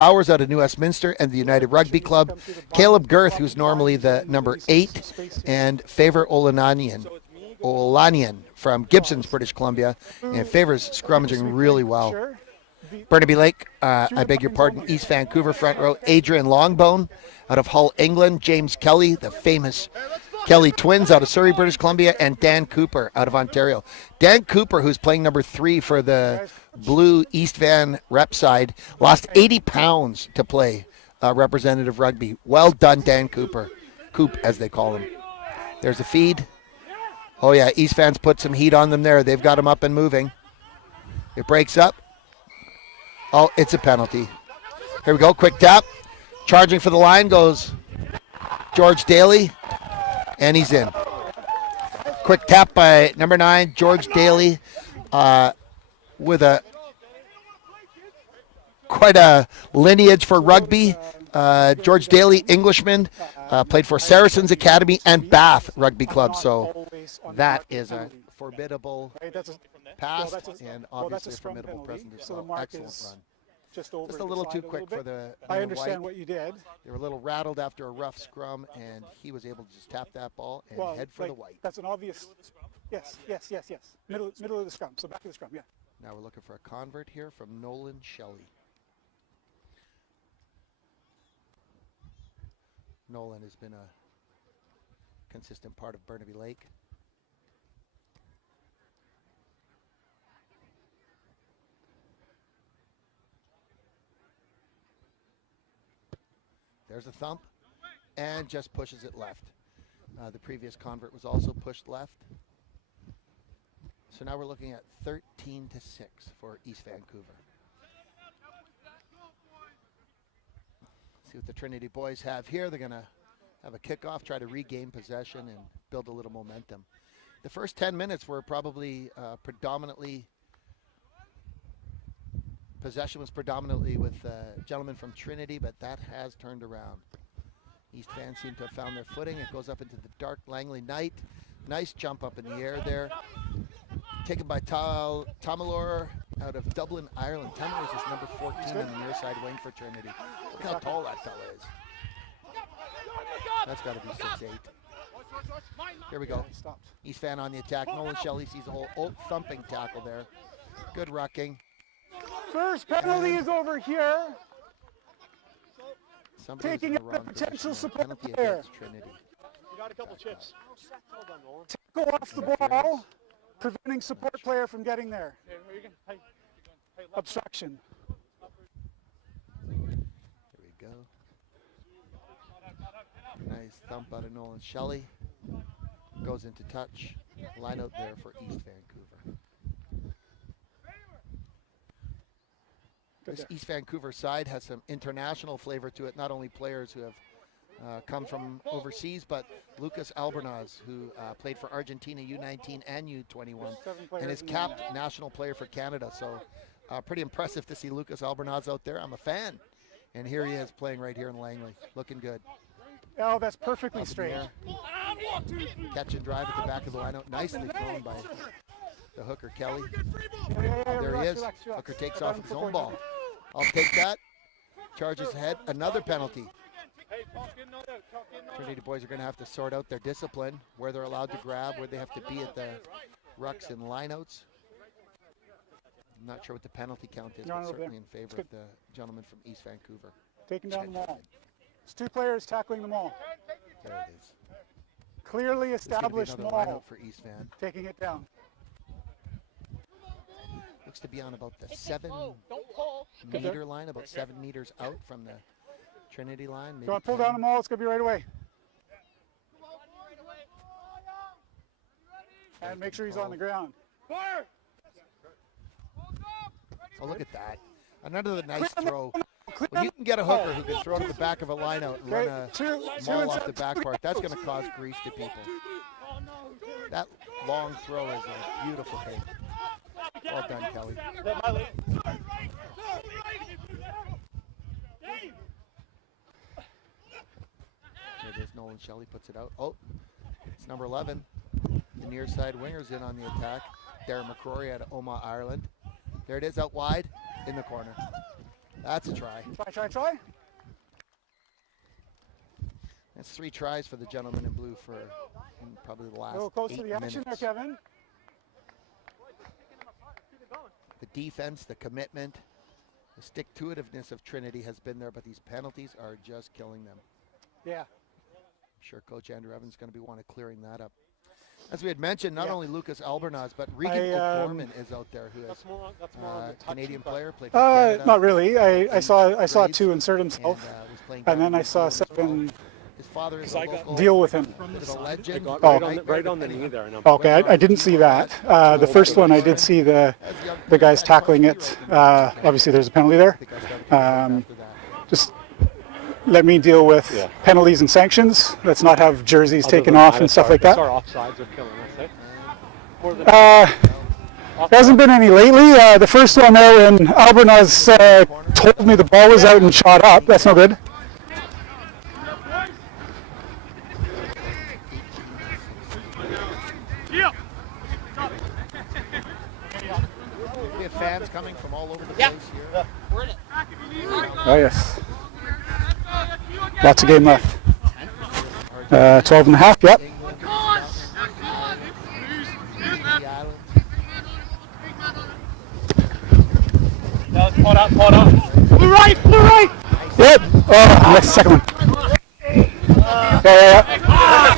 Powers out of New Westminster and the United Rugby Club, Caleb Girth, who's normally the number 8, and Favor Olanian from Gibson's, British Columbia, and Favor's scrummaging really well. Burnaby Lake, I beg your pardon, East Vancouver front row, Adrian Longbone out of Hull, England, James Kelly, the famous Kelly twins out of Surrey, British Columbia, and Dan Cooper out of Ontario. Dan Cooper, who's playing number 3 for the Blue East Van rep side, lost 80 pounds to play representative rugby. Well done, Dan Cooper. Coop, as they call him. There's a feed. Oh, yeah, East Van's put some heat on them there. They've got them up and moving. It breaks up. Oh, it's a penalty. Here we go, quick tap. Charging for the line goes George Daly, and he's in. Quick tap by number 9, George Daly, with quite a lineage for rugby. George Daly, Englishman, played for Saracens Academy and Bath Rugby Club. So that is a formidable past and obviously a formidable present as well. Excellent run. Just a little too quick for the I understand what you did. They were a little rattled after a rough scrum, and he was able to just tap that ball and head for the white. That's an obvious. Yes. Middle of the scrum. So back of the scrum. Yeah. Now we're looking for a convert here from Nolan Shelley. Nolan has been a consistent part of Burnaby Lake. There's a thump, and just pushes it left. The previous convert was also pushed left. So now we're looking at 13-6 for East Vancouver. See what the Trinity boys have here. They're going to have a kickoff, try to regain possession and build a little momentum. The first 10 minutes were probably possession was predominantly with gentlemen from Trinity, but that has turned around. East Van seem to have found their footing. It goes up into the dark Langley night. Nice jump up in the air there. Taken by Tamalor out of Dublin, Ireland. Tamalor is number 14 on the near side wing for Trinity. Look how tall that fella is. That's got to be 6'8". Here we go. East Van on the attack. Nolan Shelley sees a whole thumping tackle there. Good rucking. First penalty is over here. Somebody's Taking in the up the wrong potential direction. support Penalty player. against Trinity. You got a couple chips. Tackle off the ball, preventing support player from getting there. Obstruction. Here we go. Nice thump out of Nolan Shelley. Goes into touch. Line out there for East Vancouver. This East Vancouver side has some international flavor to it, not only players who have come from overseas, but Lucas Albernaz, who played for Argentina U19 and U21, and is capped national player for Canada. So pretty impressive to see Lucas Albernaz out there. I'm a fan. And here he is playing right here in Langley. Looking good. Oh, that's perfectly straight. Catch and drive at the back of the lineup. Nicely thrown by the hooker, Kelly. There he is. Hooker takes off his own ball. I'll take that. Charges ahead. Another penalty. Trinity boys are going to have to sort out their discipline, where they're allowed to grab, where they have to be at the rucks and lineouts. I'm not sure what the penalty count is, but certainly in favor of the gentleman from East Vancouver. Taking down the maul. It's 2 players tackling the maul. There it is. Clearly established maul. For East Van. Taking it down. Looks to be on about the 7-meter line, about 7 meters out from the Trinity line. Go on, pull down the maul. It's going to be right away. And make sure he's on the ground. Oh, look at that. Another nice throw. When you can get a hooker who can throw to the back of a lineout and run a maul off the back part, that's going to cause grief to people. That long throw is a beautiful thing. Well done, Kelly. There it is. Nolan Shelley puts it out. Oh, it's number 11. The near side winger's in on the attack. Darren McCrory out of Omagh, Ireland. There it is out wide in the corner. That's a try. Try. That's 3 tries for the gentleman in blue for probably the A last little close 8 to the action minutes. there, Kevin. The defense, the commitment, the stick-to-itiveness of Trinity has been there, but these penalties are just killing them. Yeah. I'm sure Coach Andrew Evans is going to be one of clearing that up. As we had mentioned, not only Lucas Albernaz, but Regan O'Gorman is out there, who is That's more on the touch. Canadian player, played for Canada. Not really. I saw 2 insert And, himself, was playing and then down I saw the field as well. 7 His father is a local deal with him. bit of a legend. Got Oh. right on the knee there. And Okay, I didn't see that. The first one I did see the guys tackling it. Obviously, there's a penalty there. Just let me deal with penalties and sanctions. Let's not have jerseys taken off and stuff like that. Our offsides are killing us, eh? There hasn't been any lately. The first one there when Albernaz told me the ball was out and shot up. That's no good. We have fans coming from all over the place here. Oh, yes. Lots of game left. 12 and a half, yep. Pot up. Blue right. Yep. Oh, next second one. Yeah.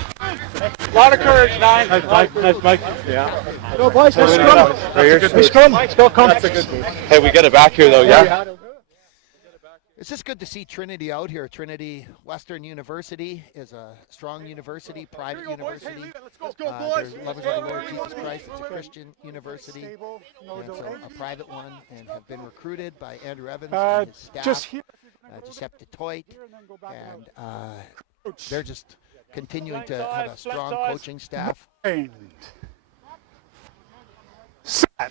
A lot of courage, 9. Nice, Mike. Yeah. Go, boys. Nice scrum. Nice scrum. Still come. Hey, we get it back here, though, yeah? It's just good to see Trinity out here. Trinity Western University is a strong university, private university. Let's go, boys. They're lovers of the Lord Jesus Christ. It's a Christian university, and so a private one, and have been recruited by Andrew Evans and his staff, Just here. Giuseppe Toit, and they're just continuing to have a strong coaching staff. And set.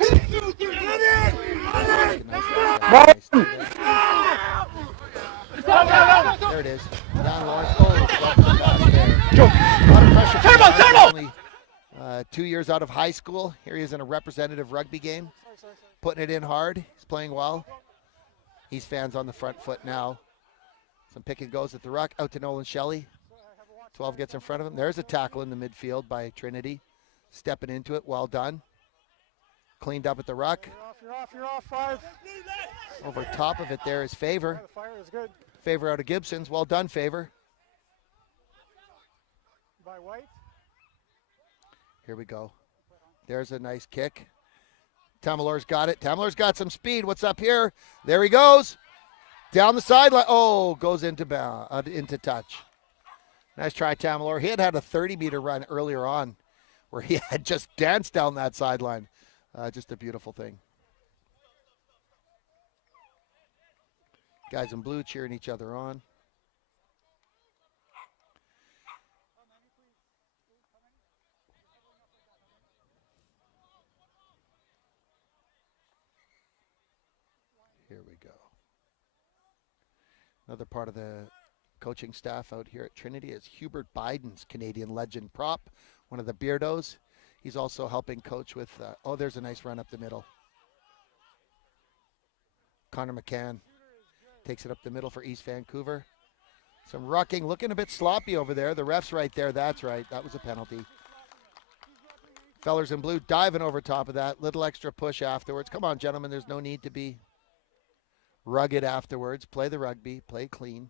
There it is. Down Lawrence. A lot of pressure. Turbo! Only 2 years out of high school. Here he is in a representative rugby game. Putting it in hard. He's playing well. He's fans on the front foot now. Some pick and goes at the ruck. Out to Nolan Shelley. 12 gets in front of him. There's a tackle in the midfield by Trinity. Stepping into it. Well done. Cleaned up at the ruck. You're off, 5. Over top of it there is Favor. The fire is good. Favor out of Gibson's. Well done, Favor. By White. Here we go. There's a nice kick. Tamalor's got it. Tamalor's got some speed. What's up here? There he goes. Down the sideline. Oh, goes into touch. Nice try, Tamalor. He had a 30-meter run earlier on where he had just danced down that sideline. Just a beautiful thing. Guys in blue cheering each other on. Here we go. Another part of the coaching staff out here at Trinity is Hubert Biden's Canadian legend prop, one of the Beardos. He's also helping coach with, there's a nice run up the middle. Connor McCann takes it up the middle for East Vancouver. Some rucking, looking a bit sloppy over there. The ref's right there. That's right. That was a penalty. Fellers in blue diving over top of that. Little extra push afterwards. Come on, gentlemen. There's no need to be rugged afterwards. Play the rugby. Play clean.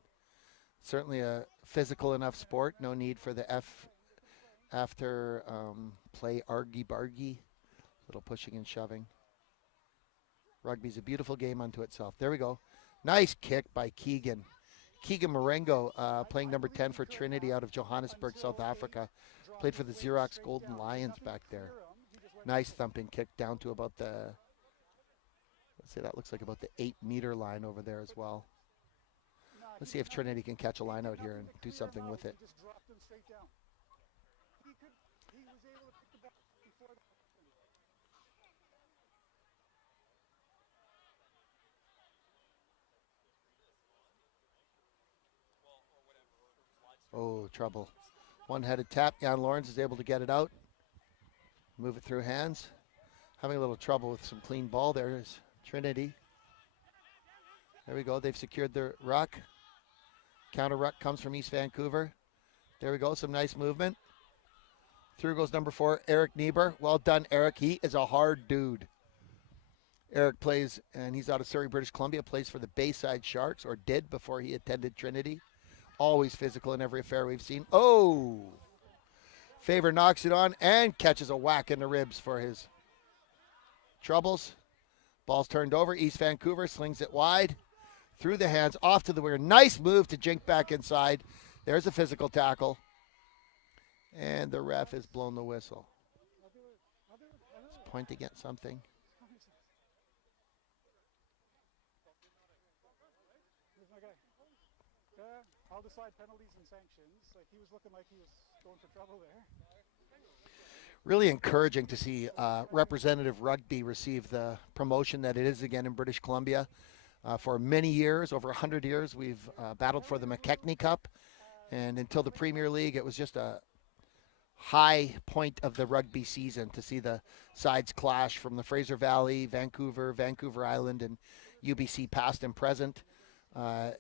Certainly a physical enough sport. No need for the after play argy-bargy. Little pushing and shoving. Rugby's a beautiful game unto itself. There we go. Nice kick by Keegan. Keegan Marengo, playing number 10 for Trinity out of Johannesburg, South Africa. Played for the Xerox Golden Lions back there. Nice thumping kick down to about the, let's say that looks like about the 8-meter line over there as well. Let's see if Trinity can catch a line out here and do something with it. Oh, trouble. One-headed tap. Jan Lawrence is able to get it out. Move it through hands. Having a little trouble with some clean ball there is Trinity. There we go. They've secured the ruck. Counter ruck comes from East Vancouver. There we go. Some nice movement. Through goes number 4, Eric Niebuhr. Well done, Eric. He is a hard dude. Eric plays, and he's out of Surrey, British Columbia, plays for the Bayside Sharks, or did before he attended Trinity. Always physical in every affair we've seen. Oh! Favor knocks it on and catches a whack in the ribs for his troubles. Ball's turned over. East Vancouver slings it wide. Through the hands, off to the winger. Nice move to jink back inside. There's a physical tackle. And the ref has blown the whistle. He's pointing at something. I'll decide penalties and sanctions. Like, he was looking like he was going for trouble there. Really encouraging to see representative rugby receive the promotion that it is again in British Columbia. For many years, over 100 years, we've battled for the McKechnie Cup. And until the Premier League, it was just a high point of the rugby season to see the sides clash from the Fraser Valley, Vancouver, Vancouver Island, and UBC past and present.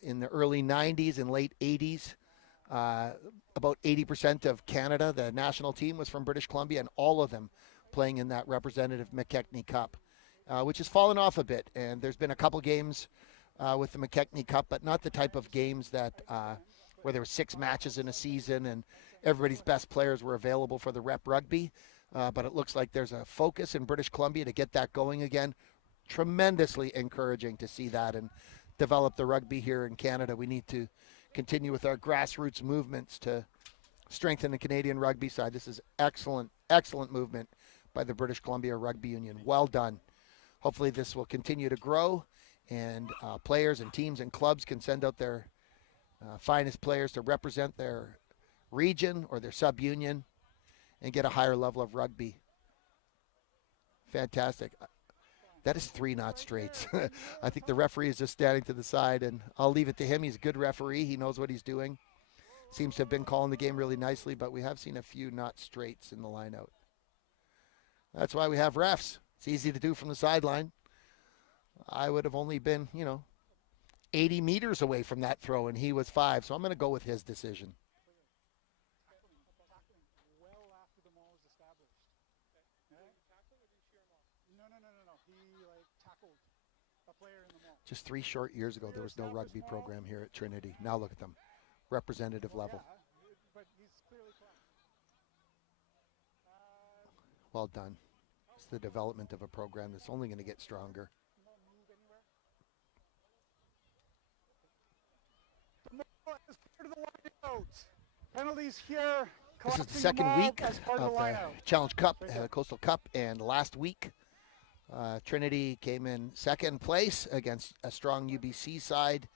In the early 90s and late 80s, about 80% of Canada, the national team, was from British Columbia, and all of them playing in that representative McKechnie Cup, which has fallen off a bit. And there's been a couple games with the McKechnie Cup, but not the type of games that where there were 6 matches in a season and everybody's best players were available for the rep rugby. But it looks like there's a focus in British Columbia to get that going again. Tremendously encouraging to see that and develop the rugby here in Canada. We need to continue with our grassroots movements to strengthen the Canadian rugby side. This is excellent, excellent movement by the British Columbia Rugby Union. Well done. Hopefully this will continue to grow, and players and teams and clubs can send out their finest players to represent their region or their sub-union and get a higher level of rugby. Fantastic. That is 3 not straights. I think the referee is just standing to the side, and I'll leave it to him. He's a good referee. He knows what he's doing. Seems to have been calling the game really nicely, but we have seen a few not straights in the line-out. That's why we have refs. It's easy to do from the sideline. I would have only been, 80 meters away from that throw, and he was 5, so I'm going to go with his decision. Just 3 short years ago, there was no rugby program here at Trinity. Now look at them, representative level. Well done. It's the development of a program that's only going to get stronger. Penalties here. This is the second week of the Challenge Cup, Coastal Cup, and last week Trinity came in second place against a strong UBC side,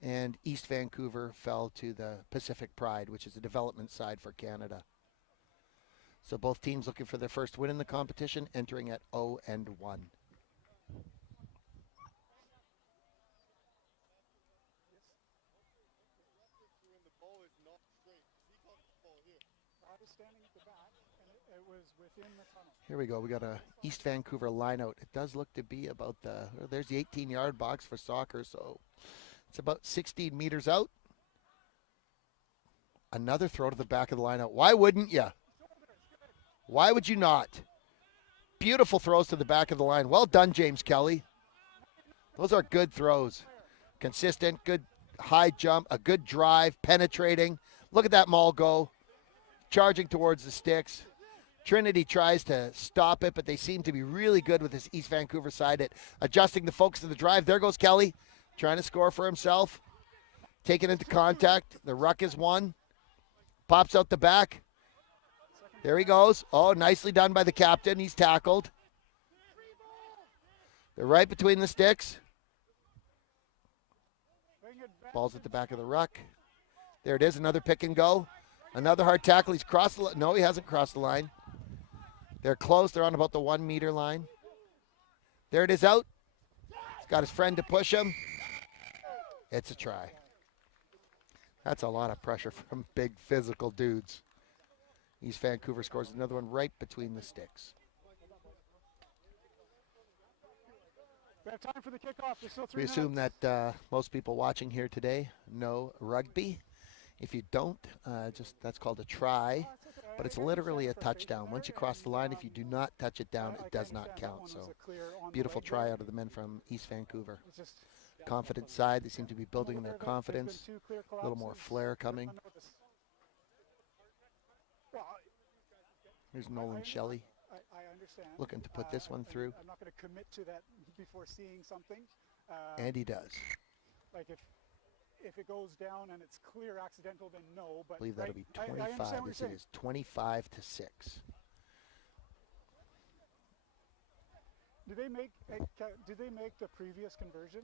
and East Vancouver fell to the Pacific Pride, which is the development side for Canada. So both teams looking for their first win in the competition, entering at 0-1. Here we go. We got a East Vancouver line-out. It does look to be about there's the 18-yard box for soccer, so it's about 16 meters out. Another throw to the back of the line-out. Why wouldn't you? Why would you not? Beautiful throws to the back of the line. Well done, James Kelly. Those are good throws. Consistent, good high jump, a good drive, penetrating. Look at that maul go. Charging towards the sticks. Trinity tries to stop it, but they seem to be really good with this East Vancouver side at adjusting the focus of the drive. There goes Kelly, trying to score for himself. Taking into contact. The ruck is won. Pops out the back. There he goes. Oh, nicely done by the captain. He's tackled. They're right between the sticks. Ball's at the back of the ruck. There it is, another pick and go. Another hard tackle. He's crossed the line. No, he hasn't crossed the line. They're close. They're on about the 1 meter line. There it is out. He's got his friend to push him. It's a try. That's a lot of pressure from big physical dudes. East Vancouver scores another one right between the sticks. We have time for the kickoff. There's still 3 We minutes. assume that most people watching here today know rugby. If you don't, that's called a try, but it's literally a touchdown. Once you cross the line, if you do not touch it down, it does not count. So beautiful try out of the men from East Vancouver. Confident side. They seem to be building their confidence. A little more flair coming. Here's Nolan Shelley I understand. looking to put this one through. I'm not going to commit to that before seeing something. And he does. Like if it goes down and it's clear accidental, then no. But I believe that'll be I 25. understand what Yes, you're it saying. is 25 to 6. Did they make the previous conversion,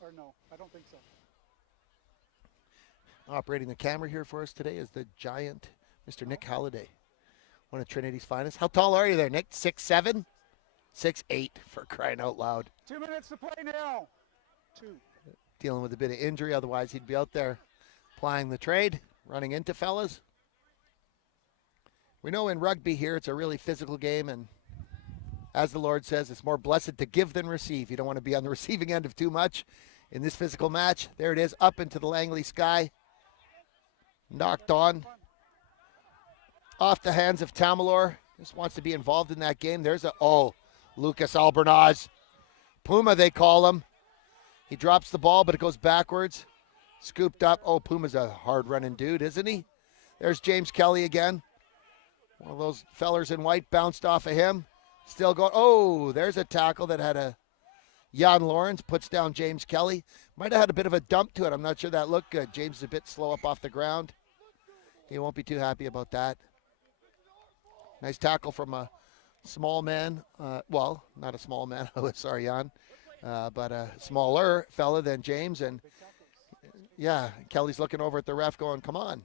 or no? I don't think so. Operating the camera here for us today is the giant Mr. Nick Halliday, one of Trinity's finest. How tall are you there, Nick? 6'7"? 6'8", for crying out loud. 2 minutes to play now. 2. Dealing with a bit of injury, otherwise he'd be out there plying the trade, running into fellas. We know in rugby here it's a really physical game, and as the Lord says, it's more blessed to give than receive. You don't want to be on the receiving end of too much in this physical match. There it is, up into the Langley sky. Knocked on. Off the hands of Tamalor. Just wants to be involved in that game. There's Lucas Albernaz. Puma, they call him. He drops the ball, but it goes backwards. Scooped up. Puma's a hard-running dude, isn't he? There's James Kelly again. One of those fellers in white bounced off of him. Still going. There's a tackle that had a Jan Lawrence puts down James Kelly. Might have had a bit of a dump to it. I'm not sure that looked good. James is a bit slow up off the ground. He won't be too happy about that. Nice tackle from a small man. Well, not a small man. Sorry, Jan. But a smaller fella than James. And, yeah, Kelly's looking over at the ref going, come on.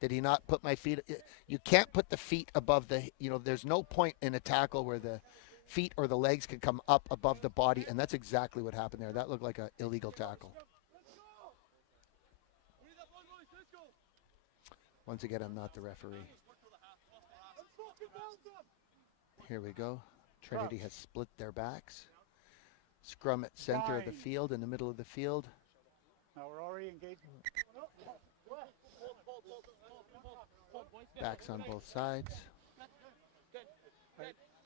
Did he not put my feet? You can't put the feet above there's no point in a tackle where the feet or the legs can come up above the body, and that's exactly what happened there. That looked like an illegal tackle. Once again, I'm not the referee. Here we go. Trinity has split their backs. Scrum at center of the field, in the middle of the field. Now we're already engaged. Backs on both sides.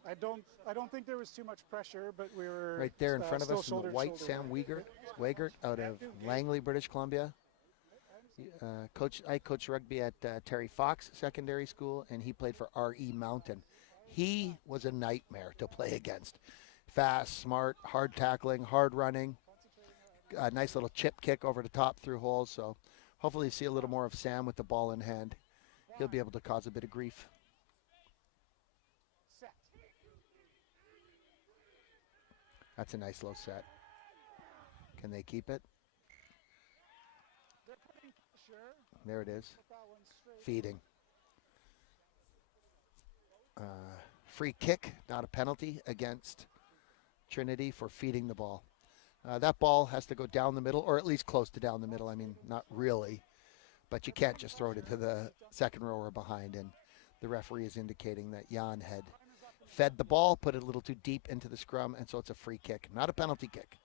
I don't think there was too much pressure, but we were Right there in front of still us, in the shoulder to white, shoulder. Sam Wegert out of Langley, British Columbia. I coached rugby at Terry Fox Secondary School, and he played for R.E. Mountain. He was a nightmare to play against. Fast, smart, hard tackling, hard running. A nice little chip kick over the top through holes. So hopefully you see a little more of Sam with the ball in hand. He'll be able to cause a bit of grief. That's a nice low set. Can they keep it? There it is. Feeding. Free kick, not a penalty against Trinity for feeding the ball. That ball has to go down the middle, or at least close to down the middle. I mean, not really, but you can't just throw it into the second row or behind. And the referee is indicating that Jan had fed the ball, put it a little too deep into the scrum, and so it's a free kick, not a penalty kick.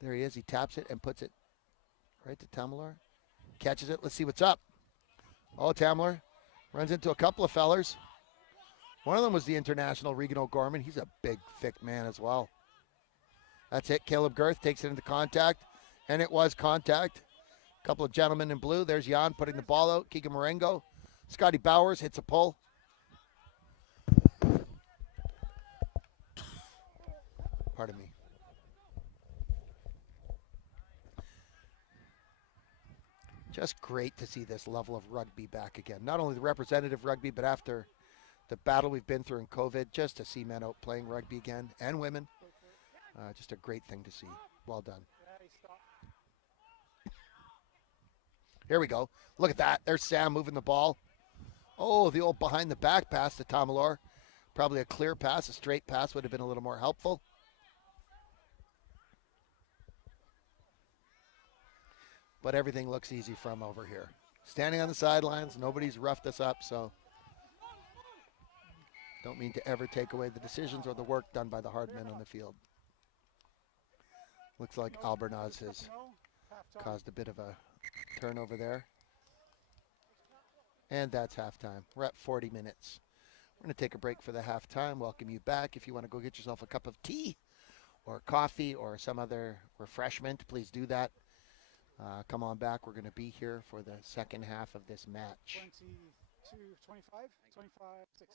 There he is. He taps it and puts it right to Tamalor. Catches it. Let's see what's up. Tamalor runs into a couple of fellers. One of them was the international Regan O'Gorman. He's a big, thick man as well. That's it. Caleb Girth takes it into contact, and it was contact. A couple of gentlemen in blue. There's Jan putting the ball out. Keegan Marengo. Scotty Bowers hits a pull. Pardon me. Just great to see this level of rugby back again. Not only the representative rugby, but after the battle we've been through in COVID, just to see men out playing rugby again, and women. Just a great thing to see. Well done. Here we go. Look at that. There's Sam moving the ball. The old behind the back pass to Tamalor. Probably a clear pass, a straight pass would have been a little more helpful. But everything looks easy from over here. Standing on the sidelines, nobody's roughed us up, so don't mean to ever take away the decisions or the work done by the hard men on the field. Looks like Albernaz has caused a bit of a turnover there. And that's halftime. We're at 40 minutes. We're going to take a break for the halftime. Welcome you back. If you want to go get yourself a cup of tea or coffee or some other refreshment, please do that. Come on back. We're going to be here for the second half of this match. 22, 25, 25, 6.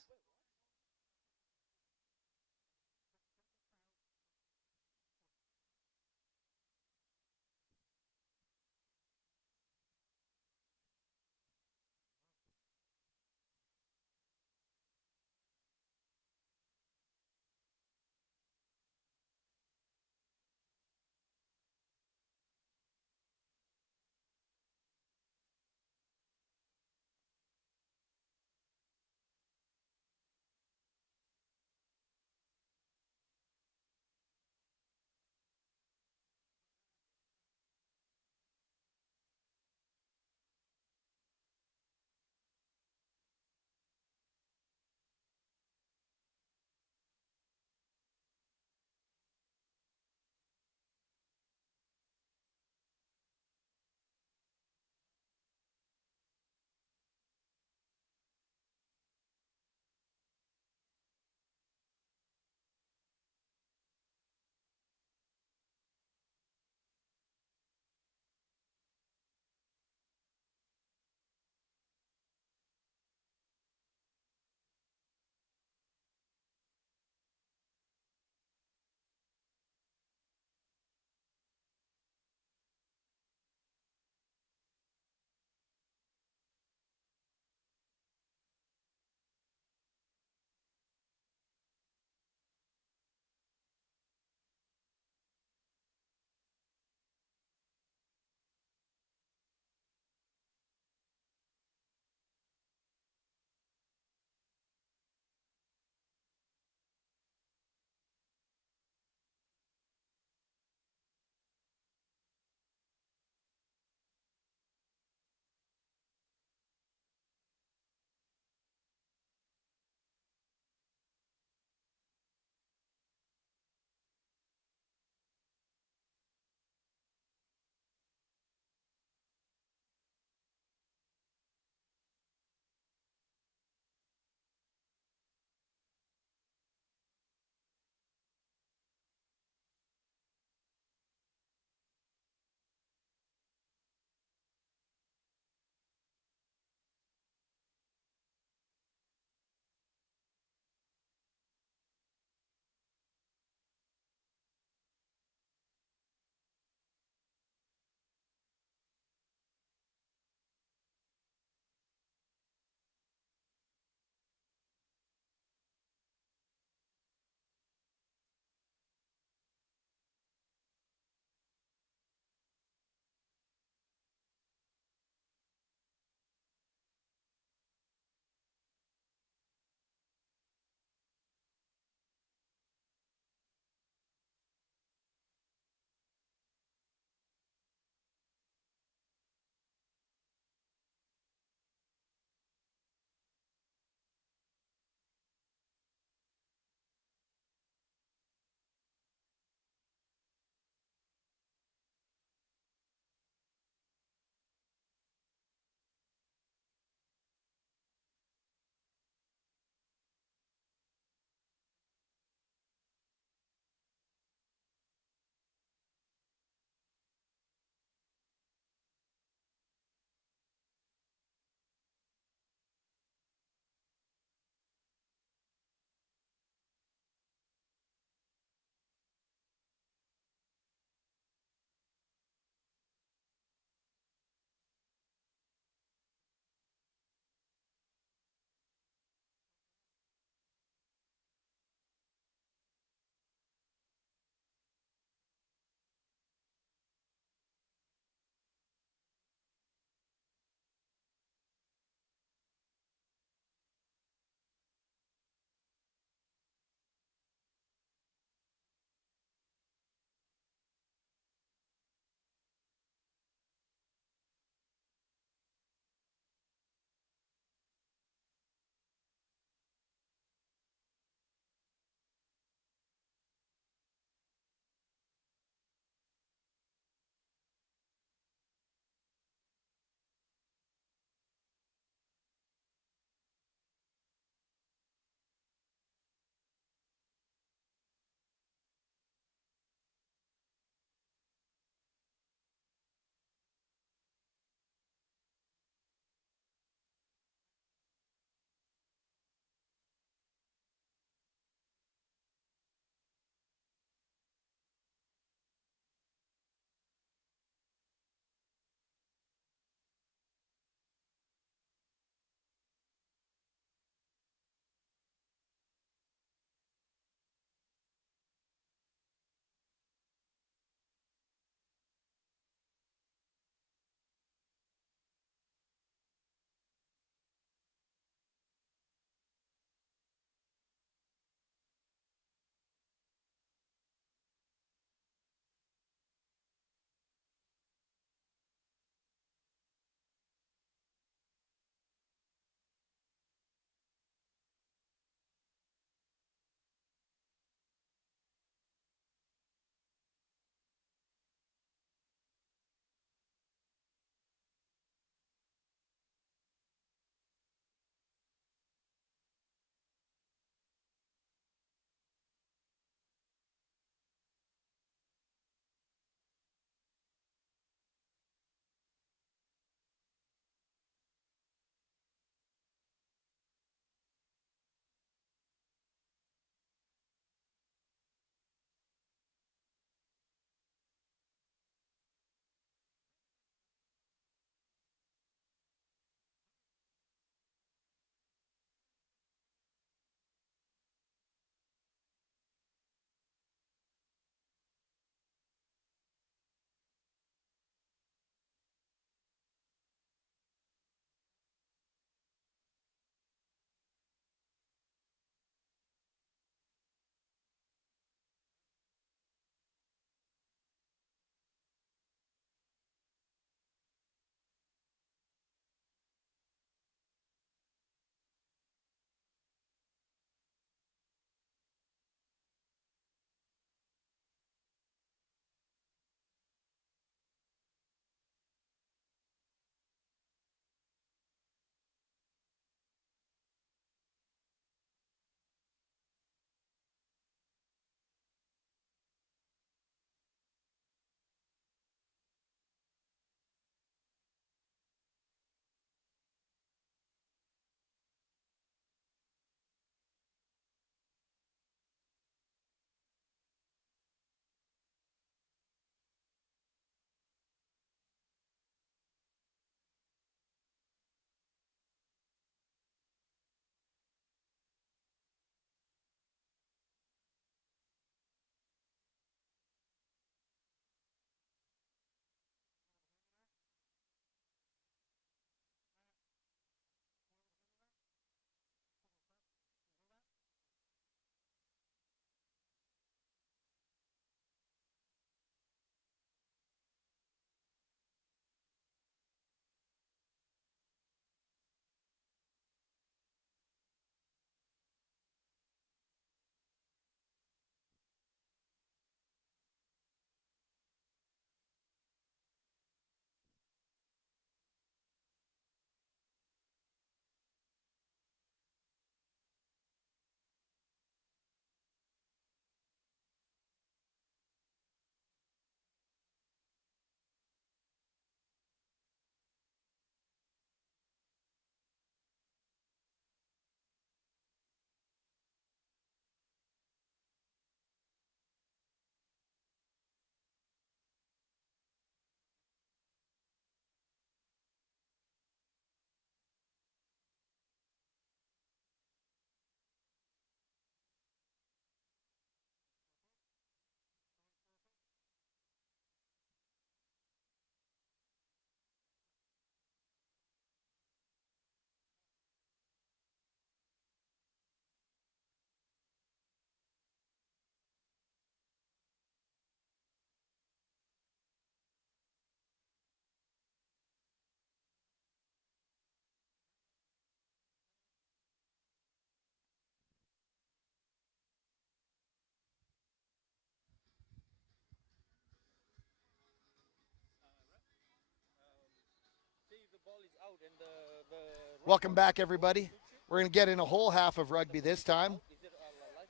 Welcome back, everybody. We're going to get in a whole half of rugby this time.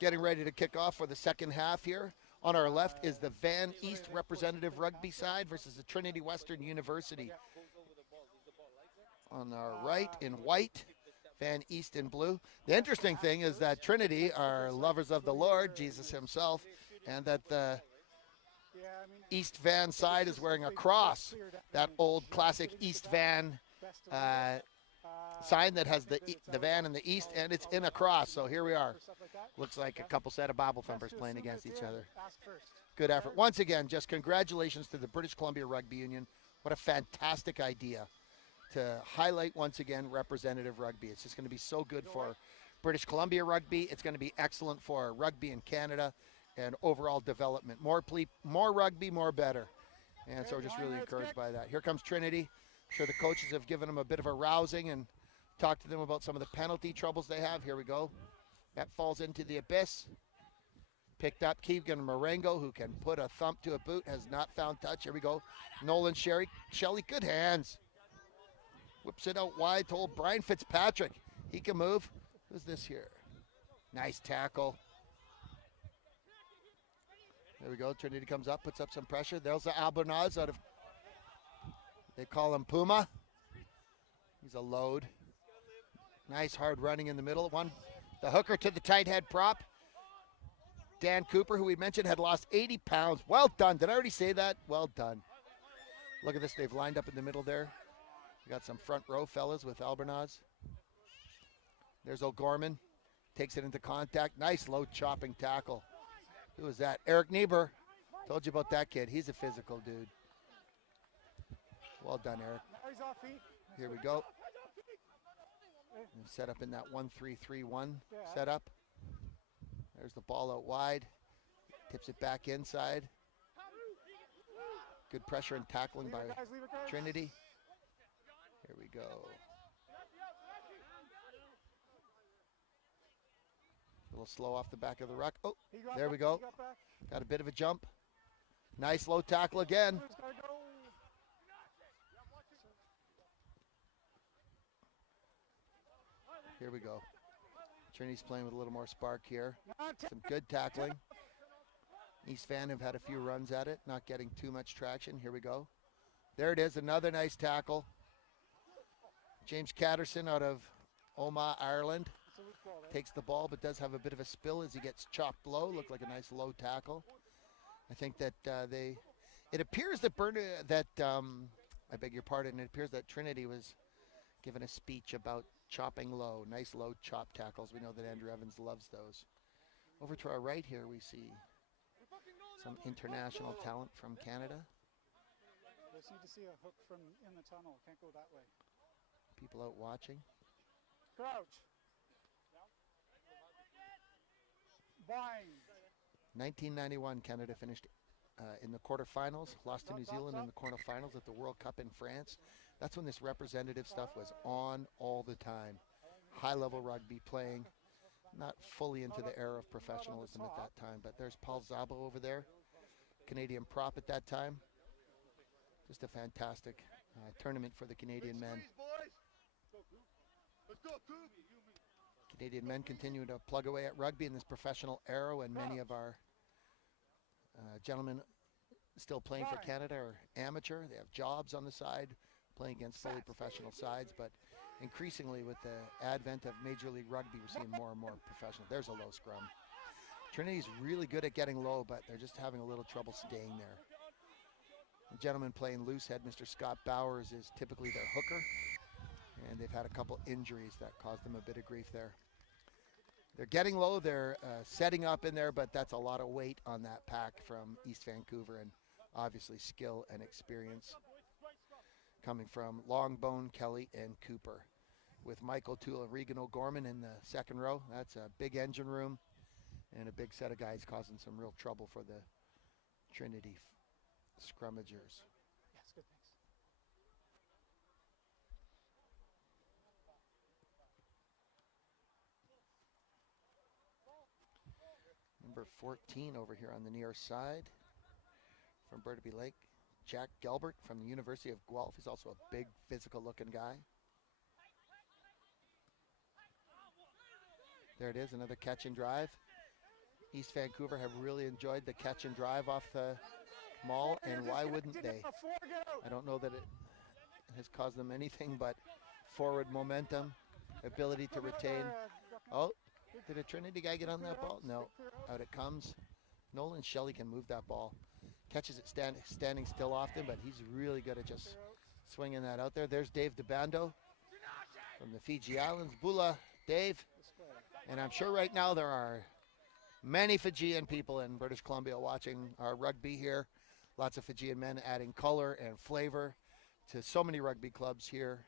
Getting ready to kick off for the second half here. On our left is the Van East representative rugby side versus the Trinity Western University. On our right in white, Van East in blue. The interesting thing is that Trinity are lovers of the Lord, Jesus himself, and that the East Van side is wearing a cross, that old classic East Van sign that has the van in the east, and it's in a cross. So here we are. Looks like a couple set of Bible thumpers playing against each other. Good effort. Once again, just congratulations to the British Columbia Rugby Union. What a fantastic idea to highlight once again representative rugby. It's just going to be so good for British Columbia rugby. It's going to be excellent for rugby in Canada and overall development. More rugby, more better. And so we're just really encouraged by that. Here comes Trinity. I'm sure the coaches have given them a bit of a rousing and talked to them about some of the penalty troubles they have. Here we go. That falls into the abyss. Picked up Keegan Marengo, who can put a thump to a boot, has not found touch. Here we go. Nolan Shelley, good hands. Whips it out wide to old Brian Fitzpatrick. He can move. Who's this here? Nice tackle. There we go. Trinity comes up, puts up some pressure. There's the Albanaz out of, they call him Puma. He's a load. Nice hard running in the middle. The hooker to the tight head prop. Dan Cooper, who we mentioned, had lost 80 pounds. Well done. Did I already say that? Well done. Look at this. They've lined up in the middle there. We got some front row fellas with Albanaz. There's O'Gorman. Takes it into contact. Nice low chopping tackle. Who was that? Eric Niebuhr. Told you about that kid. He's a physical dude. Well done, Eric. Here we go. Set up in that 1-3-3-1 setup. There's the ball out wide. Tips it back inside. Good pressure and tackling by Trinity. Here we go. A little slow off the back of the ruck. Oh, there we go. Got a bit of a jump. Nice low tackle again. Here we go. Trinity's playing with a little more spark here. Some good tackling. East Van have had a few runs at it, not getting too much traction. Here we go. There it is, another nice tackle. James Catterson out of Omagh, Ireland, takes the ball but does have a bit of a spill as he gets chopped low. Looked like a nice low tackle. I think that it appears that I beg your pardon, it appears that Trinity was given a speech about chopping low. Nice low chop tackles. We know that Andrew Evans loves those. Over to our right here we see some international talent from Canada. Just need to see a hook from in the tunnel. Can't go that way. People out watching. Crouch. Bind. 1991, Canada finished in the quarterfinals, lost to New Zealand in the quarterfinals at the World Cup in France. That's when this representative stuff was on all the time. High-level rugby playing, not fully into the era of professionalism at that time, but there's Paul Szabo over there, Canadian prop at that time. Just a fantastic tournament for the Canadian men. Canadian men continue to plug away at rugby in this professional era, and many of our gentlemen still playing for Canada are amateur. They have jobs on the side, playing against fully professional sides, but increasingly with the advent of Major League Rugby, we're seeing more and more professional. There's a low scrum. Trinity's really good at getting low, but they're just having a little trouble staying there. The gentleman playing loose head, Mr. Scott Bowers, is typically their hooker, and they've had a couple injuries that caused them a bit of grief there. They're getting low, they're setting up in there, but that's a lot of weight on that pack from East Vancouver, and obviously skill and experience coming from Longbone, Kelly, and Cooper. With Michael O'Toole and Regan O'Gorman in the second row, that's a big engine room and a big set of guys causing some real trouble for the Trinity scrummagers. Yes, good, thanks. Number 14 over here on the near side from Burnaby Lake, Jack Gelbert from the University of Guelph. He's also a big physical looking guy. There it is, another catch and drive. East Vancouver have really enjoyed the catch and drive off the maul, and why wouldn't they? I don't know that it has caused them anything but forward momentum, ability to retain. Oh, did a Trinity guy get on that ball? No, out it comes. Nolan Shelley can move that ball. Catches it standing still often, but he's really good at just swinging that out there. There's Dave DeBando from the Fiji Islands. Bula, Dave. And I'm sure right now there are many Fijian people in British Columbia watching our rugby here. Lots of Fijian men adding color and flavor to so many rugby clubs here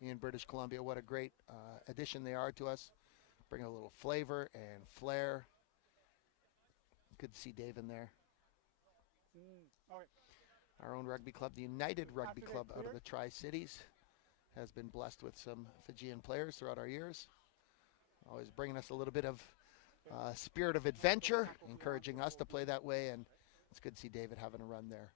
in British Columbia. What a great addition they are to us. Bring a little flavor and flair. Good to see Dave in there. Our own rugby club, the United Rugby Club out of the Tri-Cities, has been blessed with some Fijian players throughout our years. Always bringing us a little bit of spirit of adventure, encouraging us to play that way, and it's good to see David having a run there.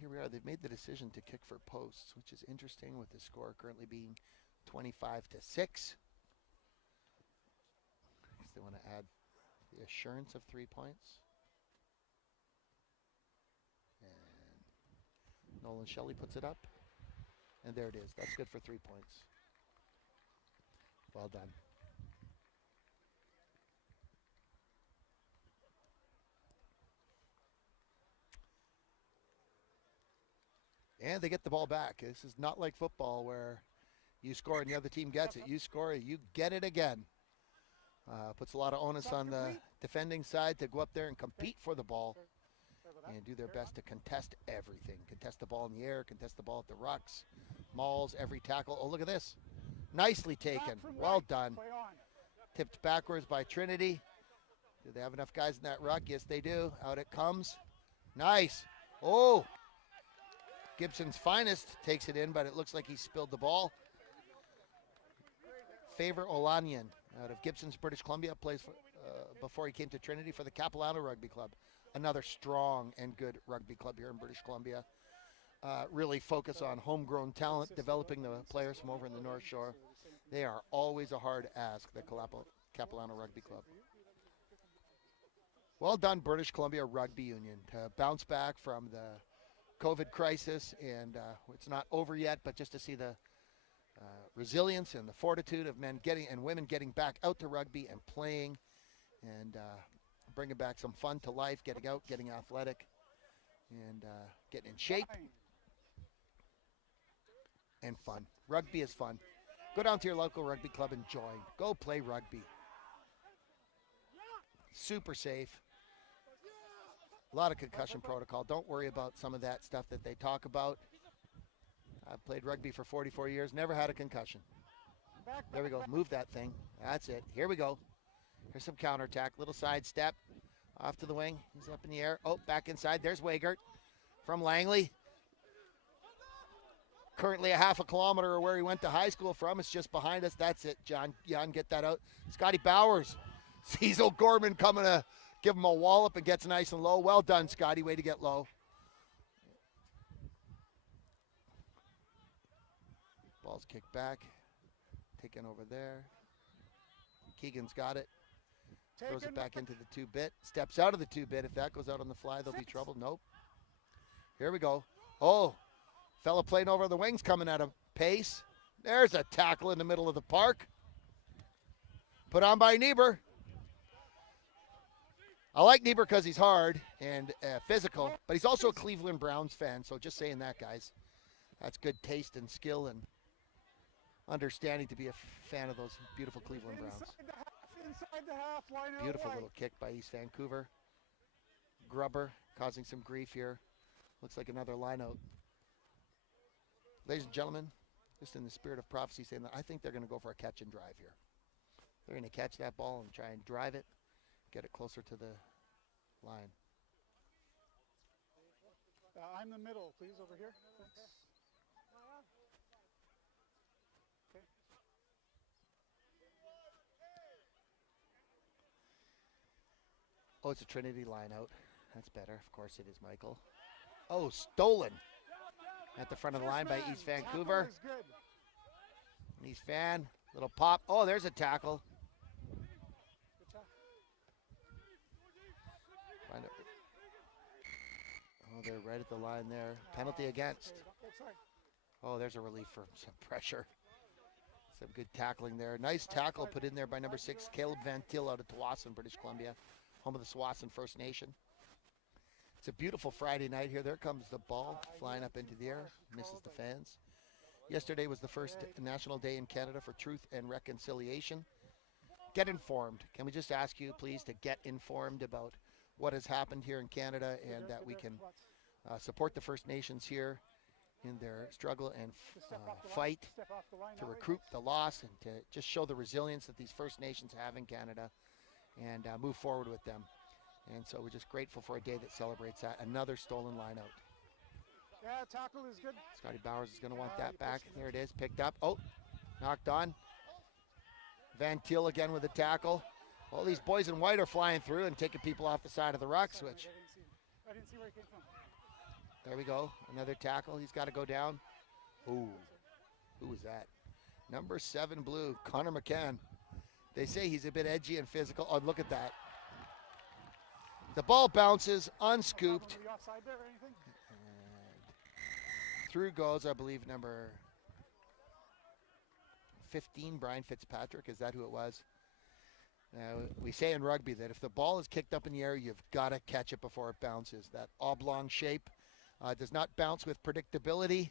Here we are. They've made the decision to kick for posts, which is interesting with the score currently being 25-6. Because they want to add the assurance of 3 points. And Nolan Shelley puts it up. And there it is. That's good for 3 points. Well done. And they get the ball back. This is not like football where you score and the other team gets it. You score, you get it again. Puts a lot of onus on the defending side to go up there and compete for the ball and do their best to contest everything. Contest the ball in the air, contest the ball at the rucks, mauls, every tackle. Oh, look at this. Nicely taken. Well done. Tipped backwards by Trinity. Do they have enough guys in that ruck? Yes, they do. Out it comes. Nice. Oh. Gibson's finest takes it in, but it looks like he spilled the ball. Favor Olanian out of Gibson's, British Columbia, plays for, before he came to Trinity for the Capilano Rugby Club. Another strong and good rugby club here in British Columbia. Really focus on homegrown talent, developing the players from over in the North Shore. They are always a hard ask, the Capilano Rugby Club. Well done, British Columbia Rugby Union, to bounce back from the COVID crisis, and it's not over yet, but just to see the resilience and the fortitude of men getting and women getting back out to rugby and playing and bringing back some fun to life, getting out, getting athletic, and getting in shape and fun. Rugby is fun. Go down to your local rugby club and join. Go play rugby. Super safe. A lot of concussion protocol. Don't worry about some of that stuff that they talk about. I've played rugby for 44 years, never had a concussion. There we go. Move that thing. That's it. Here we go. Here's some counterattack. Little side step. Off to the wing. He's up in the air. Oh, back inside. There's Wagert from Langley. Currently a half a kilometer where he went to high school from. It's just behind us. That's it, John. Jan, get that out. Scotty Bowers sees O'Gorman coming to give him a wallop and gets nice and low. Well done, Scotty. Way to get low. Ball's kicked back. Taken over there. Keegan's got it. Throws it back into the two-bit. Steps out of the two-bit. If that goes out on the fly, there'll be trouble. Nope. Here we go. Oh, fella playing over the wings coming at a pace. There's a tackle in the middle of the park. Put on by Niebuhr. I like Niebuhr because he's hard and physical, but he's also a Cleveland Browns fan, so just saying that, guys. That's good taste and skill and understanding to be a fan of those beautiful Cleveland Browns. Inside the half, line out Beautiful wide. little kick by East Vancouver. Grubber causing some grief here. Looks like another line out. Ladies and gentlemen, just in the spirit of prophecy, saying that I think they're going to go for a catch and drive here. They're going to catch that ball and try and drive it, get it closer to the line. I'm the middle, please, over here. Thanks. Okay. Oh, it's a Trinity line out. That's better. Of course it is, Michael. Oh, stolen at the front of the line by East Vancouver. East fan, little pop. Oh, there's a tackle. Find it. Oh, they're right at the line there. Penalty against. Oh, there's a relief for some pressure. Some good tackling there. Nice tackle put in there by number 6, Caleb Van Til out of Tsawwassen, British Columbia, home of the Tsawwassen First Nation. It's a beautiful Friday night here. There comes the ball flying up into the air. Misses the fans. Yesterday was the first National Day in Canada for Truth and Reconciliation. Get informed. Can we just ask you, please, to get informed about what has happened here in Canada and that we can support the First Nations here in their struggle and fight to recruit the lost and to just show the resilience that these First Nations have in Canada and move forward with them. And so we're just grateful for a day that celebrates that. Another stolen line out. Yeah, tackle is good. Scotty Bowers is going to want that back. There it is, picked up. Oh, knocked on. Van Til again with a tackle. All these boys in white are flying through and taking people off the side of the ruck switch. I didn't see where he came from. There we go. Another tackle. He's got to go down. Ooh, who was that? Number 7 blue, Connor McCann. They say he's a bit edgy and physical. Oh, look at that. The ball bounces, unscooped. And through goes, I believe, number 15, Brian Fitzpatrick. Is that who it was? We say in rugby that if the ball is kicked up in the air, you've got to catch it before it bounces. That oblong shape does not bounce with predictability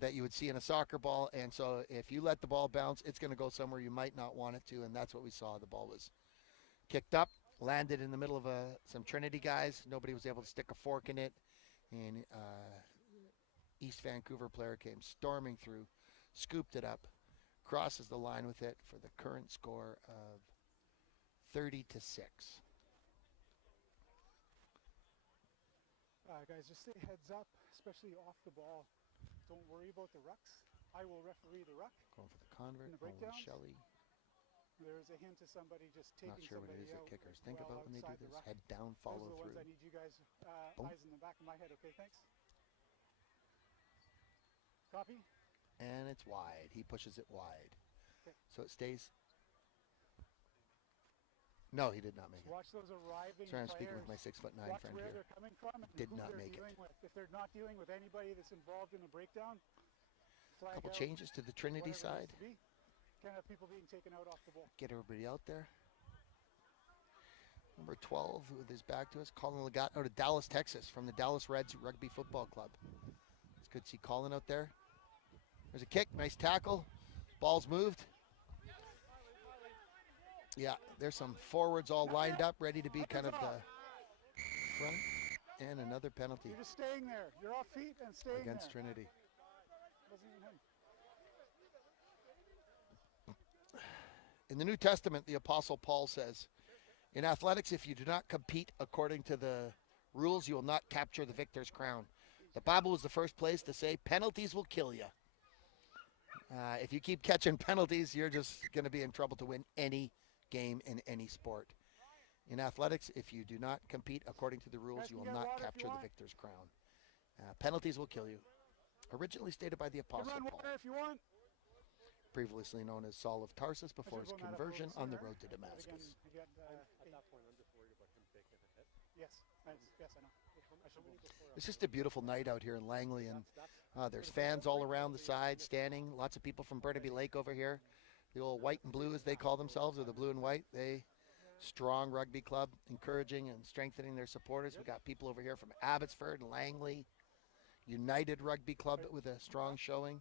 that you would see in a soccer ball. And so if you let the ball bounce, it's going to go somewhere you might not want it to. And that's what we saw. The ball was kicked up, landed in the middle of some Trinity guys. Nobody was able to stick a fork in it. And East Vancouver player came storming through, scooped it up, crosses the line with it for the current score of 30-6. Guys, just stay heads up, especially off the ball. Don't worry about the rucks. I will referee the ruck. Going for the convert, Owen Shelley. There's a hint to somebody just taking Not sure what it is that kickers think about when they do this. Head down, follow through. Those are the through. ones I need you guys eyes in the back of my head. Okay, thanks. Copy. And it's wide. He pushes it wide. Okay. So it stays. No, he did not make it. Watch those arriving Sorry, I'm players. speaking with my 6'9" Watch friend where here. they're coming from and Did who not they're make dealing it. with. If they're not dealing with anybody that's involved in a breakdown, flag A couple out, changes to the Trinity whatever it side. needs to be. Can't have people being taken out off the ball. Get everybody out there. Number 12 with his back to us, Colin Legat out of Dallas, Texas, from the Dallas Reds Rugby Football Club. It's good to see Colin out there. There's a kick, nice tackle. Ball's moved. Yeah, there's some forwards all lined up, ready to be kind of the front. And another penalty. You're just staying there. You're off feet and staying against there. Trinity. Wasn't even him. In the New Testament, the Apostle Paul says, in athletics, if you do not compete according to the rules, you will not capture the victor's crown. The Bible was the first place to say penalties will kill you. If you keep catching penalties, you're just going to be in trouble to win any game in any sport. In athletics, if you do not compete according to the rules, you will not capture the victor's crown. Penalties will kill you. Originally stated by the Apostle Paul. If you want. Previously known as Saul of Tarsus before his conversion on the road to Damascus. At that point, I'm just worried about him taking a hit. Yes, yes, I know. It's just a beautiful night out here in Langley, and there's fans all around the side standing. Lots of people from Burnaby Lake over here. The old white and blue, as they call themselves, or the blue and white. They strong rugby club, encouraging and strengthening their supporters. We got people over here from Abbotsford and Langley. United Rugby Club with a strong showing.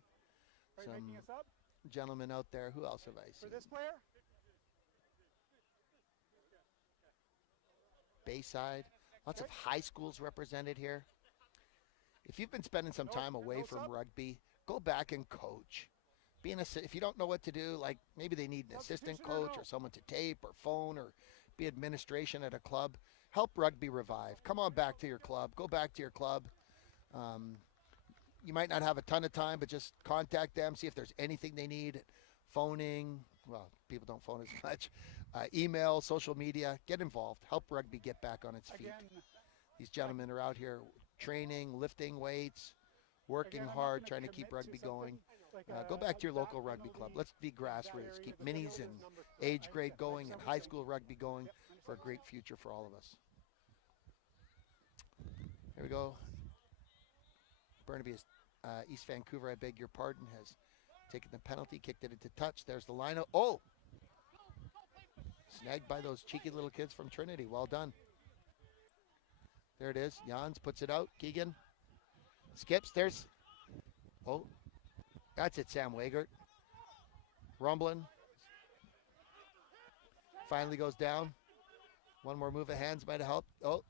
Some gentlemen out there. Who else have I seen? For this player? Bayside. Lots of high schools represented here. If you've been spending some time away from rugby, go back and coach. If you don't know what to do, like maybe they need an assistant coach or someone to tape or phone or be administration at a club, help rugby revive. Come on back to your club. Go back to your club. You might not have a ton of time, but just contact them, see if there's anything they need. Phoning, well, people don't phone as much. Email, social media, get involved. Help rugby get back on its feet. These gentlemen are out here training, lifting weights, working Again, I'm not hard, gonna trying to keep commit rugby something going. like, Go back to your local that rugby penalty club. Let's be in grassroots. that Keep area, minis but and the age grade going and high school rugby going for a great future for all of us. Here we go. Burnaby is East Vancouver, I beg your pardon, has taken the penalty, kicked it into touch. There's the line. Oh! Snagged by those cheeky little kids from Trinity. Well done. There it is. Jans puts it out. Keegan skips. There's... Oh, that's it, Sam Wagert. Rumbling. Finally goes down. One more move of hands might have helped. Oh,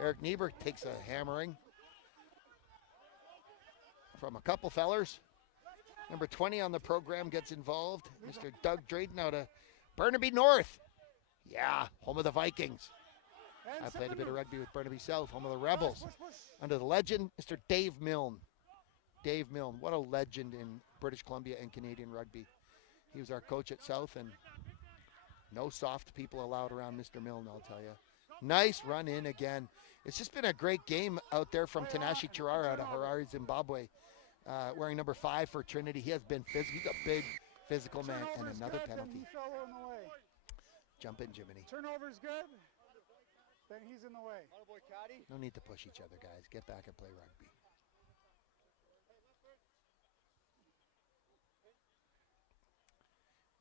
Eric Niebuhr takes a hammering from a couple fellers. Number 20 on the program gets involved. Mr. Doug Drayton out of Burnaby North. Yeah, home of the Vikings. I played a bit of rugby with Burnaby South, home of the Rebels. Under the legend, Mr. Dave Milne. Dave Milne, what a legend in British Columbia and Canadian rugby. He was our coach at South, and no soft people allowed around Mr. Milne, I'll tell you. Nice run in again. It's just been a great game out there from Tanashi Chirara out of Harare, Zimbabwe, wearing number 5 for Trinity. He has been physical. He's a big physical man, and another penalty. Jump in, Jiminy. Turnover's good. Then he's in the way. No need to push each other, guys. Get back and play rugby.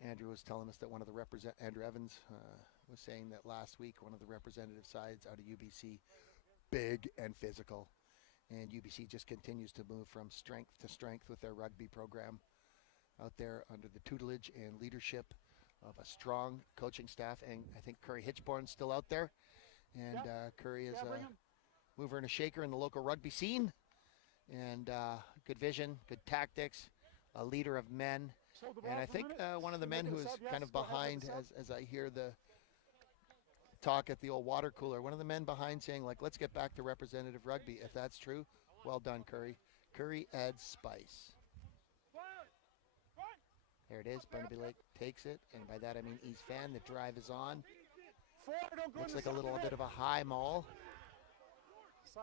Andrew was telling us that one of the Andrew Evans was saying that last week one of the representative sides out of UBC, big and physical, and UBC just continues to move from strength to strength with their rugby program out there under the tutelage and leadership of a strong coaching staff. And I think Curry Hitchborn's still out there, and Curry is a mover and a shaker in the local rugby scene, and good vision, good tactics, a leader of men. And I think one of the men who is kind of behind, as I hear the talk at the old water cooler, one of the men behind saying, like, let's get back to representative rugby. If that's true, well done, Curry. Curry adds spice. There it is. Burnaby Lake takes it, and by that I mean East Van. The drive is on. Looks like a little bit of a high maul.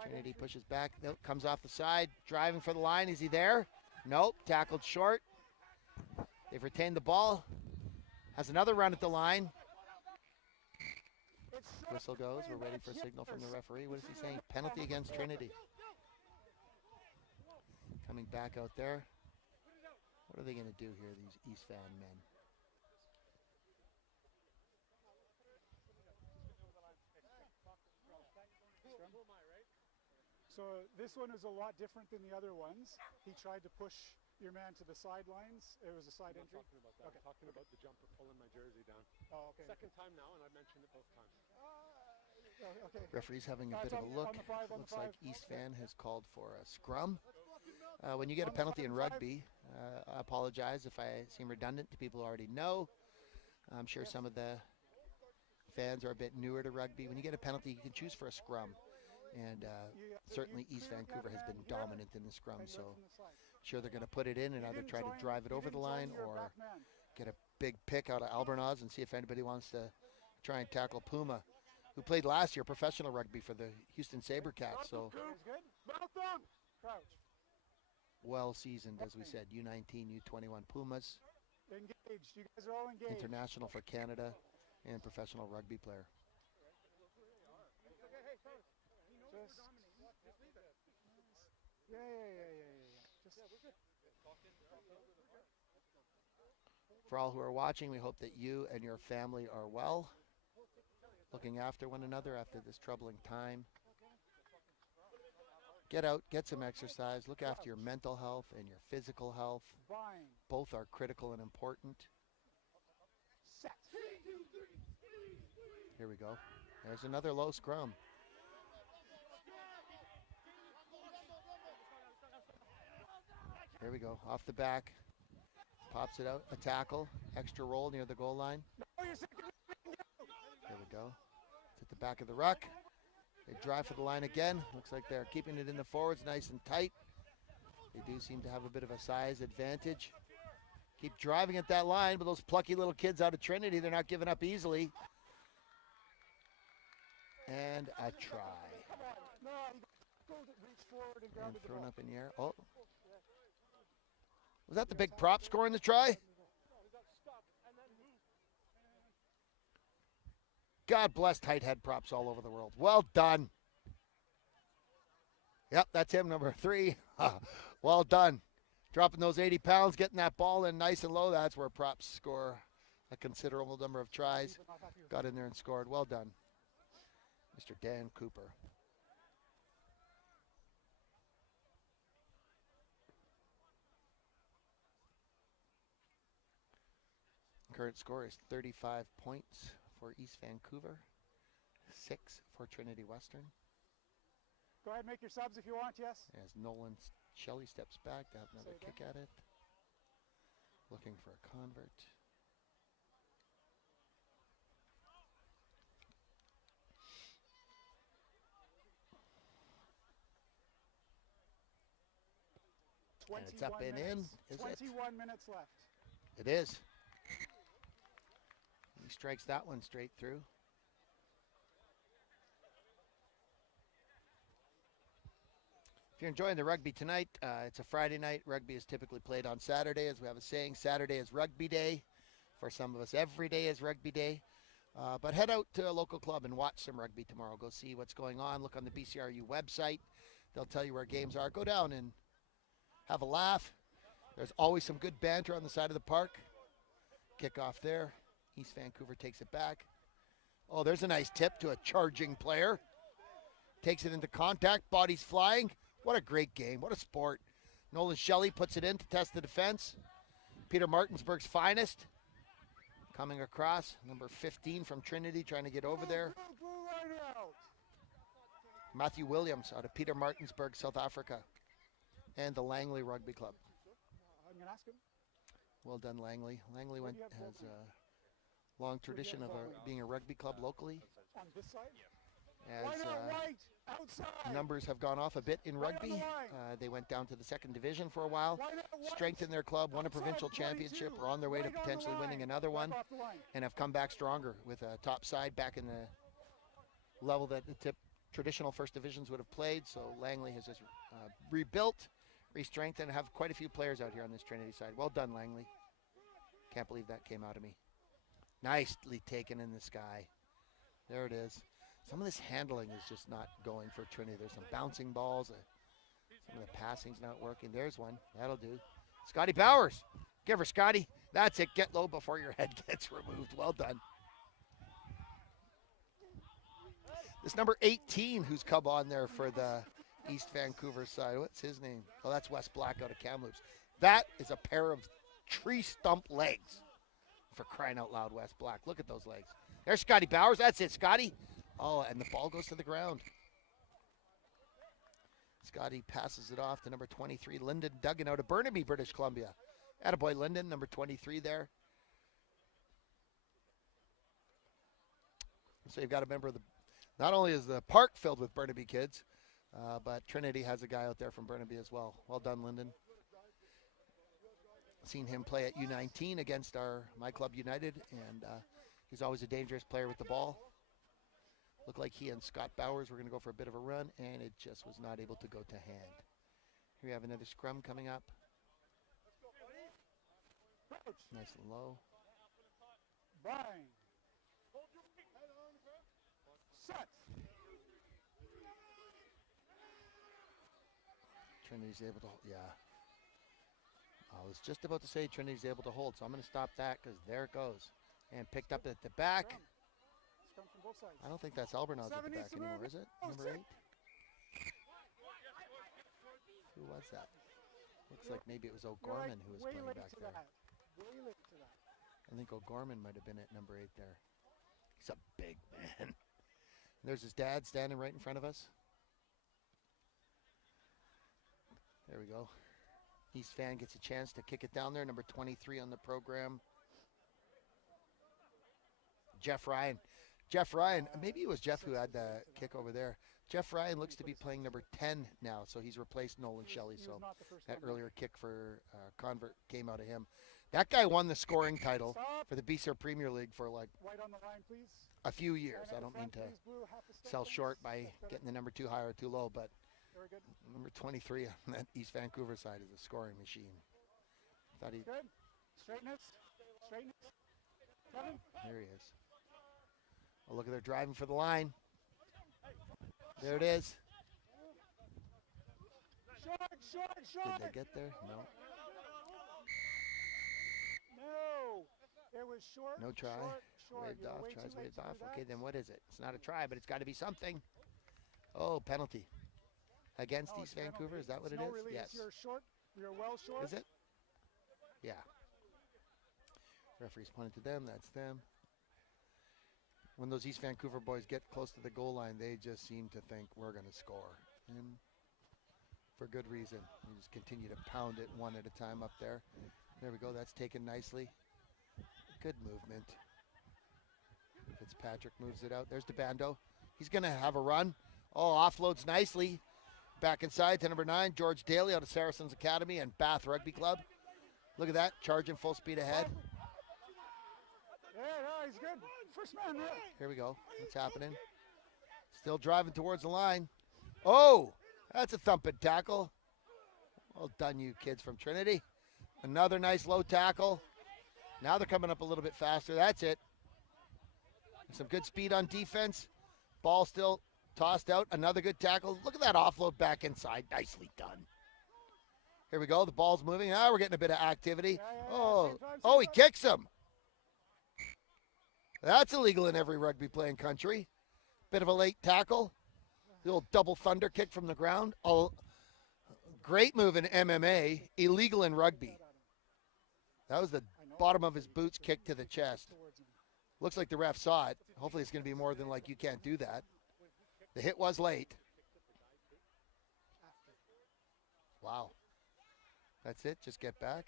Trinity pushes back. Nope, comes off the side. Driving for the line. Is he there? Nope. Tackled short. They've retained the ball. Has another run at the line. Whistle goes. We're ready for a signal from the referee. What is he saying? Penalty against Trinity. Coming back out there. What are they going to do here, these East Van men? So this one is a lot different than the other ones. He tried to push your man to the sidelines. It was a side entry. I'm talking about that. Okay. I'm talking about the jumper pulling my jersey down. Oh, okay. Second time now, and I mentioned it both times. Okay. Referee's having a bit of a look. Looks like East Van has called for a scrum. When you get a penalty in rugby, I apologize if I seem redundant to people who already know. I'm sure some of the fans are a bit newer to rugby. When you get a penalty, you can choose for a scrum. And certainly East Vancouver has been dominant in the scrum, so sure they're going to put it in and either try to drive it over the line or get a big pick out of Albornoz and see if anybody wants to try and tackle Puma, who played last year professional rugby for the Houston SaberCats. So well seasoned, as we said, U19, U21 Pumas. Engaged. You guys are all engaged. International for Canada and professional rugby player. Just, yeah. Just, for all who are watching, we hope that you and your family are well, looking after one another after this troubling time. Get out, get some exercise, look after your mental health and your physical health. Both are critical and important. Here we go. There's another low scrum. Here we go, off the back, pops it out, a tackle, extra roll near the goal line. Here we go, it's at the back of the ruck. They drive for the line again. Looks like they're keeping it in the forwards nice and tight. They do seem to have a bit of a size advantage. Keep driving at that line, but those plucky little kids out of Trinity, they're not giving up easily. And a try. forward and And grounded the thrown ball. up in the air. Oh. Was that the big prop scoring the try? God bless tight head props all over the world. Well done. Yep, that's him, number 3. Well done. Dropping those 80 pounds, getting that ball in nice and low. That's where props score a considerable number of tries. Got in there and scored. Well done, Mr. Dan Cooper. Current score is 35 points for East Vancouver, 6 for Trinity Western. Go ahead, make your subs if you want, yes? As Nolan Shelley steps back to have another kick at it. Looking for a convert. And it's up and in, is it? 21 minutes left. It is. He strikes that one straight through. If you're enjoying the rugby tonight, it's a Friday night. Rugby is typically played on Saturday, as we have a saying. Saturday is rugby day. For some of us, every day is rugby day. But head out to a local club and watch some rugby tomorrow. Go see what's going on. Look on the BCRU website. They'll tell you where games are. Go down and have a laugh. There's always some good banter on the side of the park. Kick off there. East Vancouver takes it back. Oh, there's a nice tip to a charging player. Takes it into contact. Body's flying. What a great game. What a sport. Nolan Shelley puts it in to test the defense. Peter Martinsburg's finest. Coming across. Number 15 from Trinity trying to get over there. Matthew Williams out of Peter Martinsburg, South Africa. And the Langley Rugby Club. I'm going to ask him. Well done, Langley. Langley has a long tradition of being a rugby club locally. On this side? As numbers have gone off a bit in rugby. They went down to the second division for a while, strengthened their club, won a provincial championship, are on their way to potentially winning another one, and have come back stronger with a top side back in the level that the traditional first divisions would have played. So Langley has just rebuilt, re-strengthened, and have quite a few players out here on this Trinity side. Well done, Langley. Can't believe that came out of me. Nicely taken in the sky. There it is. Some of this handling is just not going for Trinity. There's some bouncing balls. Some of the passing's not working. There's one. That'll do. Scotty Bowers. Give her, Scotty. That's it. Get low before your head gets removed. Well done. This number 18 who's come on there for the East Vancouver side. What's his name? Oh, that's Wes Black out of Kamloops. That is a pair of tree stump legs. For crying out loud, Wes Black. Look at those legs. There's Scotty Bowers. That's it, Scotty. Oh, and the ball goes to the ground. Scotty passes it off to number 23, Lyndon Duggan out of Burnaby, British Columbia. Attaboy, Lyndon, number 23 there. So you've got a member of the, not only is the park filled with Burnaby kids, but Trinity has a guy out there from Burnaby as well. Well done, Lyndon. Seen him play at U19 against my club United, and he's always a dangerous player with the ball. Looked like he and Scott Bowers were going to go for a bit of a run, and it just was not able to go to hand. Here we have another scrum coming up. Nice and low. Bind. Set. Trinity's able to, yeah. I was just about to say Trinity's able to hold, so I'm going to stop that because there it goes. And picked up at the back. Scrum from both sides. I don't think that's Albernaz at the back anymore, is it? Number 8? Who was that? Looks like maybe it was O'Gorman who was playing back there. Way late to that. I think O'Gorman might have been at number 8 there. He's a big man. And there's his dad standing right in front of us. There we go. East fan gets a chance to kick it down there. Number 23 on the program. Jeff Ryan. Jeff Ryan, maybe it was Jeff who had the kick over there. Jeff Ryan looks to be playing number 10 now, so he's replaced Nolan Shelley. So that earlier kick for convert came out of him. That guy won the scoring title for the BCR Premier League for like a few years. I don't mean to sell short by getting the number too high or too low, but Very good. Number 23 on that East Vancouver side is a scoring machine. Thought he. Good. Straightness. Straightness. Kevin. Here he is. Oh, look at they're driving for the line. There it is. Short. Did they get there? No. No. It was short. No try. Short. Waved You're off. way Tries too late waved to do off. that. Okay, then what is it? It's not a try, but it's got to be something. Oh, penalty. Against No, East it's a Vancouver? penalty. Is that what It's it no is? release. Yes. You're short. You're well short. Is it? Yeah. Referee's pointed to them. That's them. When those East Vancouver boys get close to the goal line, they just seem to think we're going to score. And for good reason. We just continue to pound it one at a time up there. There we go. That's taken nicely. Good movement. Fitzpatrick moves it out. There's DeBando. He's going to have a run. Oh, offloads nicely. Back inside to number 9, George Daly out of Saracens Academy and Bath Rugby Club. Look at that, charging full speed ahead. Yeah, no, he's good. First man, yeah. Here we go. What's happening? Still driving towards the line. Oh, that's a thumping tackle. Well done, you kids from Trinity. Another nice low tackle. Now they're coming up a little bit faster. That's it. Some good speed on defense. Ball still tossed out. Another good tackle. Look at that offload back inside. Nicely done. Here we go. The ball's moving. Now we're getting a bit of activity. Oh, he kicks him. That's illegal in every rugby playing country. Bit of a late tackle. The old double thunder kick from the ground. Oh, great move in MMA. Illegal in rugby. That was the bottom of his boots kick to the chest. Looks like the ref saw it. Hopefully it's going to be more than like you can't do that. The hit was late. Wow. That's it? Just get back?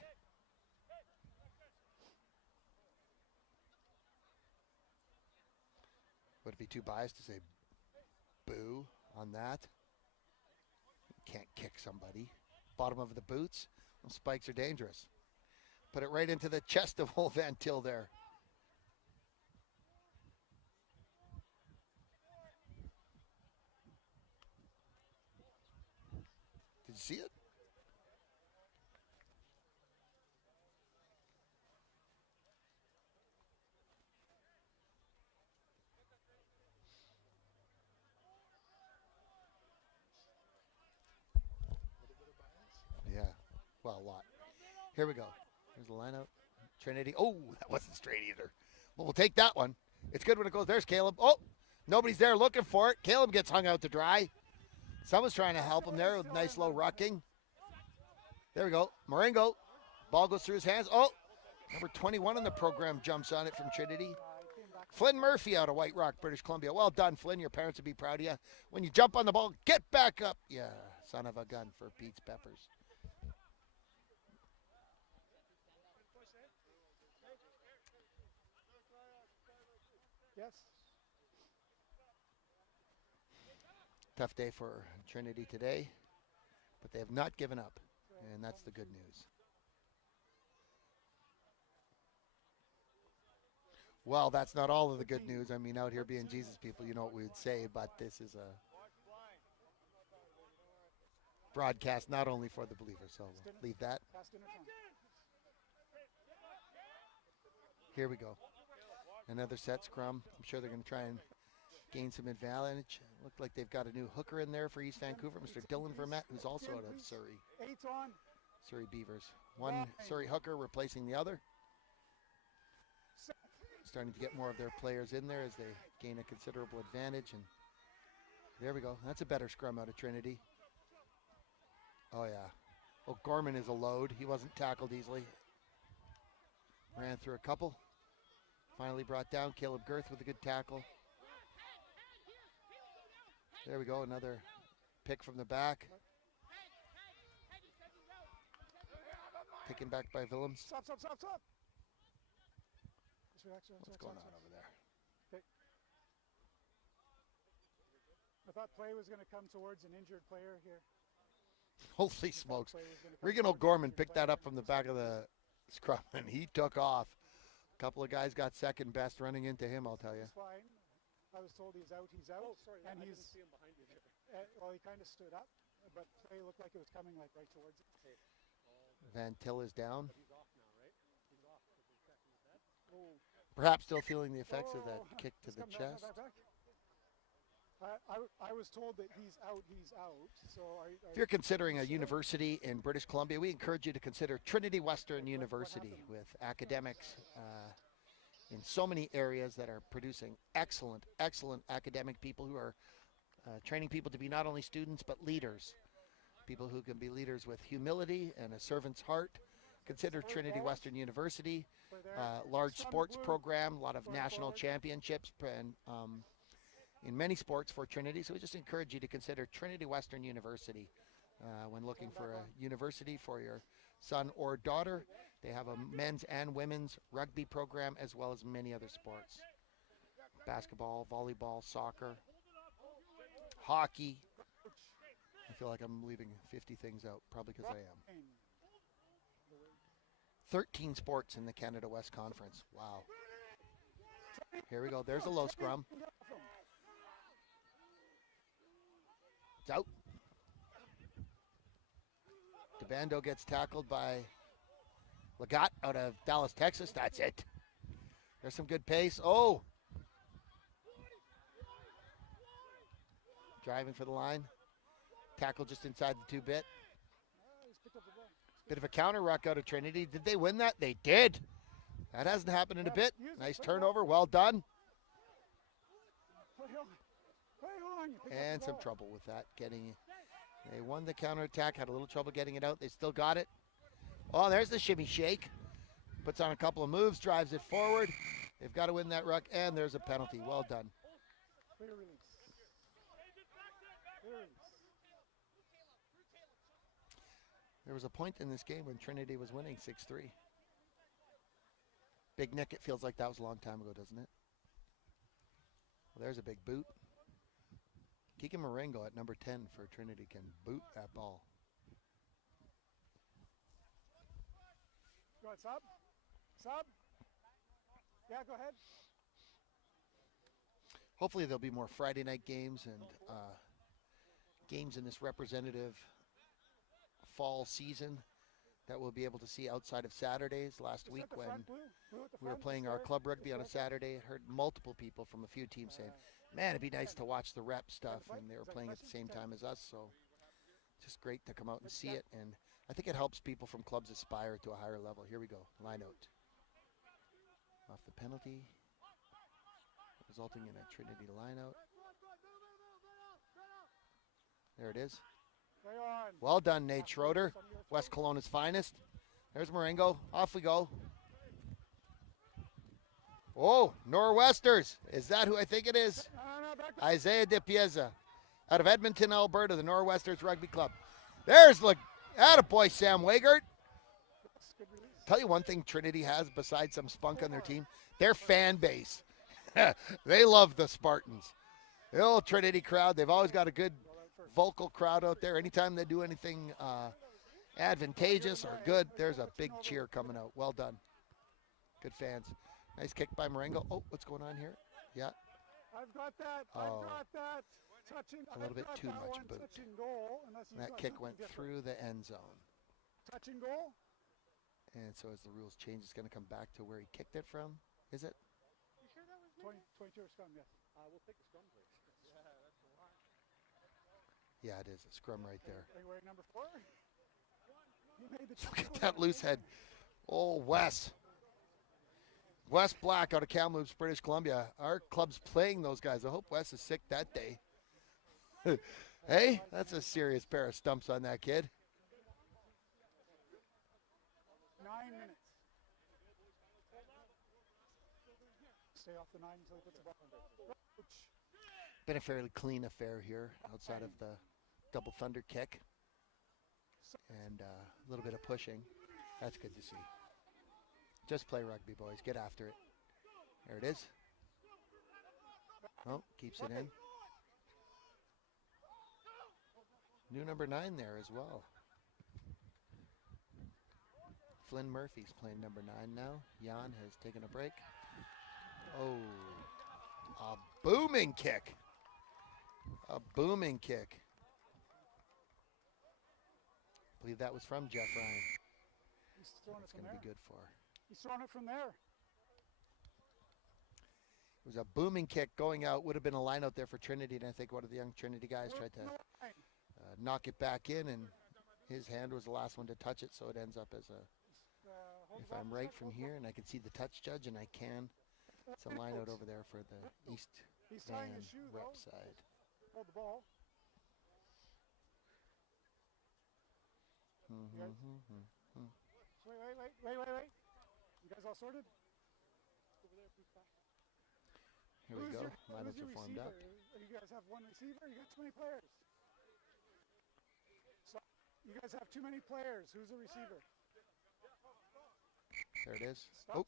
Would it be too biased to say boo on that? You can't kick somebody. Bottom of the boots. Those spikes are dangerous. Put it right into the chest of old Van Til there. Did you see it? Yeah, well, a lot. Here we go. Here's the lineup. Trinity. Oh, that wasn't straight either. Well, we'll take that one. It's good when it goes. There's Caleb. Oh, nobody's there looking for it. Caleb gets hung out to dry. Someone's trying to help him there with nice low rucking. There we go. Marengo. Ball goes through his hands. Oh, number 21 in the program jumps on it from Trinity. Flynn Murphy out of White Rock, British Columbia. Well done, Flynn. Your parents would be proud of you. When you jump on the ball, get back up. Yeah, son of a gun for Pete's Peppers. Yes. Tough day for Trinity today, but they have not given up, and that's the good news. Well, that's not all of the good news. I mean, out here being Jesus people, you know what we would say, but this is a broadcast not only for the believers, so we'll leave that. Here we go. Another set scrum. I'm sure they're going to try and gain some advantage. Looked like they've got a new hooker in there for East Vancouver, Mr. Dylan Vermette, who's also out of Surrey. 8's on. Surrey Beavers. One Surrey hooker replacing the other. Starting to get more of their players in there as they gain a considerable advantage. And there we go. That's a better scrum out of Trinity. Oh, yeah. Oh, Gorman is a load. He wasn't tackled easily. Ran through a couple. Finally brought down. Caleb Girth with a good tackle. There we go. Another pick from the back. Taken back by Willems. Stop. What's going on over there? Okay. I thought play was going to come towards an injured player here. Holy smokes. Regan O'Gorman picked that up from the back of the scrum, and he took off. A couple of guys got second best running into him, I'll tell you. He's fine. I was told he's out. Oh, sorry, and I he's, didn't see him behind you there. well, he kind of stood up, but play looked like it was coming like right towards it. Van Til is down. Oh, Perhaps still feeling the effects of that oh, kick to he's the coming back, chest. back. I was told that he's out, so If you're considering a university in British Columbia, we encourage you to consider Trinity Western University with academics in so many areas that are producing excellent, excellent academic people who are training people to be not only students but leaders. People who can be leaders with humility and a servant's heart. Consider Trinity Western University, large sports program, a lot of national championships and in many sports for Trinity. So we just encourage you to consider Trinity Western University when looking for a university for your son or daughter. They have a men's and women's rugby program as well as many other sports. Basketball, volleyball, soccer, hockey. I feel like I'm leaving 50 things out, probably because I am. 13 sports in the Canada West Conference. Wow. Here we go. There's a low scrum. It's out. DeBando gets tackled by Legat out of Dallas, Texas. That's it. There's some good pace. Oh. Driving for the line. Tackle just inside the 2-bit. Bit of a counter ruck out of Trinity. Did they win that? They did. That hasn't happened in a bit. Nice turnover. Well done. And some trouble with that. They won the counterattack, had a little trouble getting it out. They still got it. Oh, there's the shimmy shake. Puts on a couple of moves, drives it forward. They've got to win that ruck, and there's a penalty. Well done. Clear release. Clear release. There was a point in this game when Trinity was winning 6-3. Big Nick, it feels like that was a long time ago, doesn't it? Well, there's a big boot. Keegan Marengo at number 10 for Trinity can boot that ball. Go ahead, sub. Sub. Yeah, go ahead. Hopefully there'll be more Friday night games and games in this representative fall season that we'll be able to see outside of Saturdays. Last week when we were playing our club rugby on a Saturday, I heard multiple people from a few teams saying, man, it'd be nice to watch the rep stuff, and they were playing at the same time as us, so just great to come out and see it, and I think it helps people from clubs aspire to a higher level. Here we go, line out. Off the penalty, resulting in a Trinity line out. There it is. Well done, Nate Schroeder, West Kelowna's finest. There's Marengo. Off we go. Oh, Nor'Westers. Is that who I think it is? Isaiah De Piazza out of Edmonton, Alberta, the Nor'Westers Rugby Club. There's attaboy, Sam Wagert. Tell you one thing Trinity has besides some spunk on their team, their fan base. They love the Spartans. The old Trinity crowd, they've always got a good vocal crowd out there. Anytime they do anything advantageous or good, there's a big cheer coming out. Well done. Good fans. Nice kick by Marengo. Oh, what's going on here? Yeah. I've got that. Oh. I've got that. Touching. A little bit too much boot. Touching goal, That kick went through the end zone. Touching goal. And so as the rules change, it's going to come back to where he kicked it from. Is it? You sure that was 22 or scrum, yes. We'll take the scrum, please. Yeah, that's the one. Yeah, it is. A scrum right there. Are you wearing number 4? Look at that loose head. Oh, Wes. Wes Black out of Kamloops, British Columbia. Our club's playing those guys. I hope Wes is sick that day. Hey, that's a serious pair of stumps on that kid. 9 minutes. Stay off the 9 until he puts the ball under. Been a fairly clean affair here outside of the double thunder kick. And a little bit of pushing. That's good to see. Just play rugby, boys. Get after it. There it is. Oh, keeps it in. New number 9 there as well. Flynn Murphy's playing number 9 now. Jan has taken a break. Oh, a booming kick. A booming kick. believe that was from Jeff Ryan. He's throwing it It's from going to there. be good for. He's throwing it from there. It was a booming kick going out. Would have been a line out there for Trinity, and I think one of the young Trinity guys tried to knock it back in, and his hand was the last one to touch it, so it ends up as a, if I'm right from here, and I can see the touch judge, and I can, it's a line out over there for the East Van rep side. Hold the ball. Wait. You guys all sorted? Here we go. Lineups Who's your are formed up. receiver? You guys have one receiver? You got too many players. So, you guys have too many players. Who's the receiver? There it is. Stop.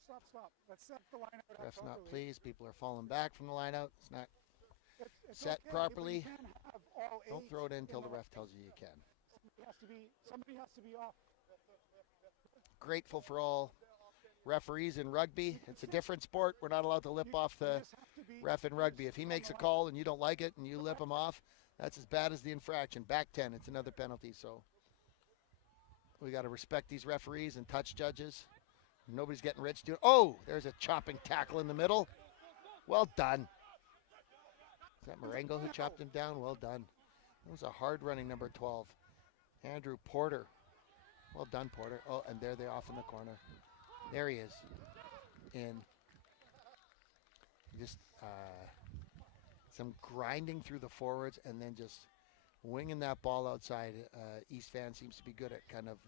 Let's set the line out. Ref's not pleased. People are falling back from the line out. It's not It's set okay, properly. but you can't have all Don't 8 throw it in until the the ref tells you you can. Somebody has to be off. Grateful for all referees in rugby. It's a different sport. We're not allowed to lip off the just have to be ref in rugby. If he makes a call and you don't like it and you lip him off, that's as bad as the infraction. Back 10, it's another penalty. So we got to respect these referees and touch judges. Nobody's getting rich doing. Oh, there's a chopping tackle in the middle. Well done. Is that Marengo who chopped him down? Well done. That was a hard running number 12. Andrew Porter. Well done, Porter. Oh, and there they off in the corner. There he is. In just some grinding through the forwards and then just winging that ball outside. East Van seems to be good at kind of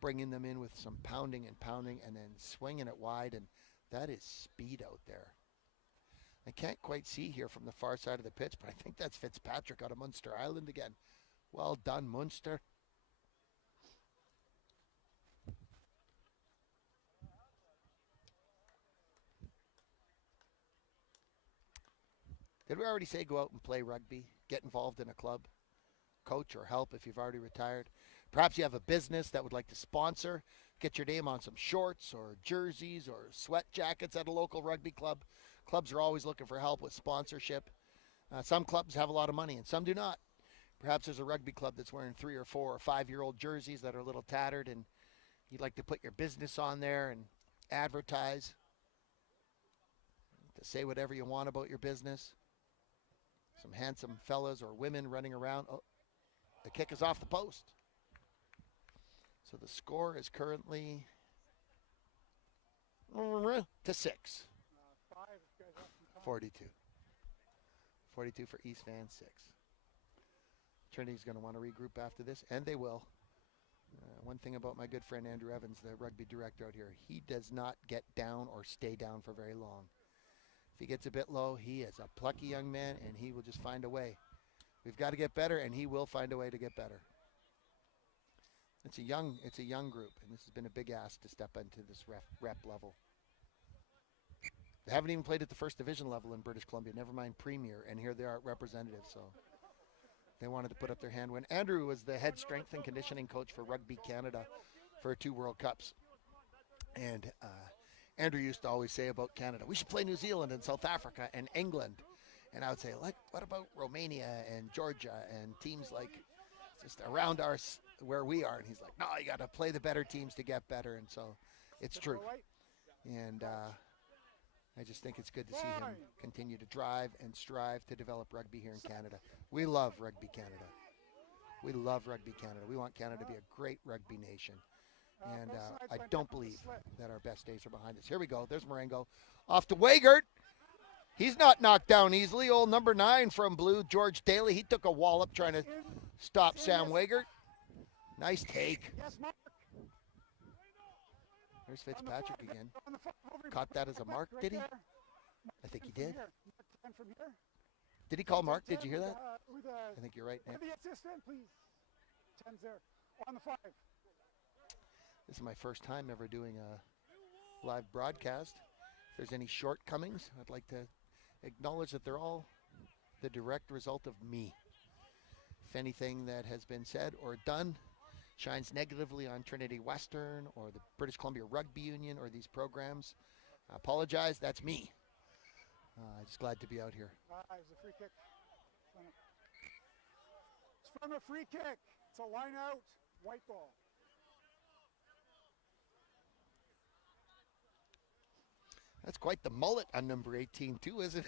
bringing them in with some pounding and then swinging it wide. And that is speed out there. I can't quite see here from the far side of the pitch, but I think that's Fitzpatrick out of Munster Island again. Well done, Munster. Did we already say go out and play rugby? Get involved in a club? Coach or help if you've already retired? Perhaps you have a business that would like to sponsor. Get your name on some shorts or jerseys or sweat jackets at a local rugby club. Clubs are always looking for help with sponsorship. Some clubs have a lot of money and some do not. Perhaps there's a rugby club that's wearing 3 or 4 or 5-year-old jerseys that are a little tattered and you'd like to put your business on there and advertise. To say whatever you want about your business. Some handsome fellas or women running around. Oh, the kick is off the post. So the score is currently to 6. 42. 42 for East Van, 6. Trinity's going to want to regroup after this, and they will. One thing about my good friend Andrew Evans, the rugby director out here, he does not get down or stay down for very long. If he gets a bit low, he is a plucky young man, and he will just find a way. We've got to get better, and he will find a way to get better. It's a young group, and this has been a big ask to step into this rep level. They haven't even played at the first division level in British Columbia, never mind Premier, and here they are at representative, so they wanted to put up their hand when Andrew was the head strength and conditioning coach for Rugby Canada for 2 World Cups. And Andrew used to always say about Canada, we should play New Zealand and South Africa and England. And I would say, like, what about Romania and Georgia and teams like just around where we are? And he's like, no, you got to play the better teams to get better. And so it's true. And I just think it's good to see him continue to drive and strive to develop rugby here in Canada. We love Rugby Canada. We love Rugby Canada. We want Canada to be a great rugby nation. And I don't believe that our best days are behind us. Here we go. There's Marengo. Off to Wagert. He's not knocked down easily. Old number 9 from Blue, George Daly. He took a wallop trying to stop Sam Wagert. Nice take. There's Fitzpatrick again. Caught that as a mark, did he? I think he did. Did he call mark? Did you hear that? I think you're right, Nick. The assistant, please. 10's there. On the 5. This is my first time ever doing a live broadcast. If there's any shortcomings, I'd like to acknowledge that they're all the direct result of me. If anything that has been said or done shines negatively on Trinity Western or the British Columbia Rugby Union or these programs, I apologize, that's me. I'm just glad to be out here. It's a free kick. It's from a free kick. It's a line out. White ball. That's quite the mullet on number 18 too, isn't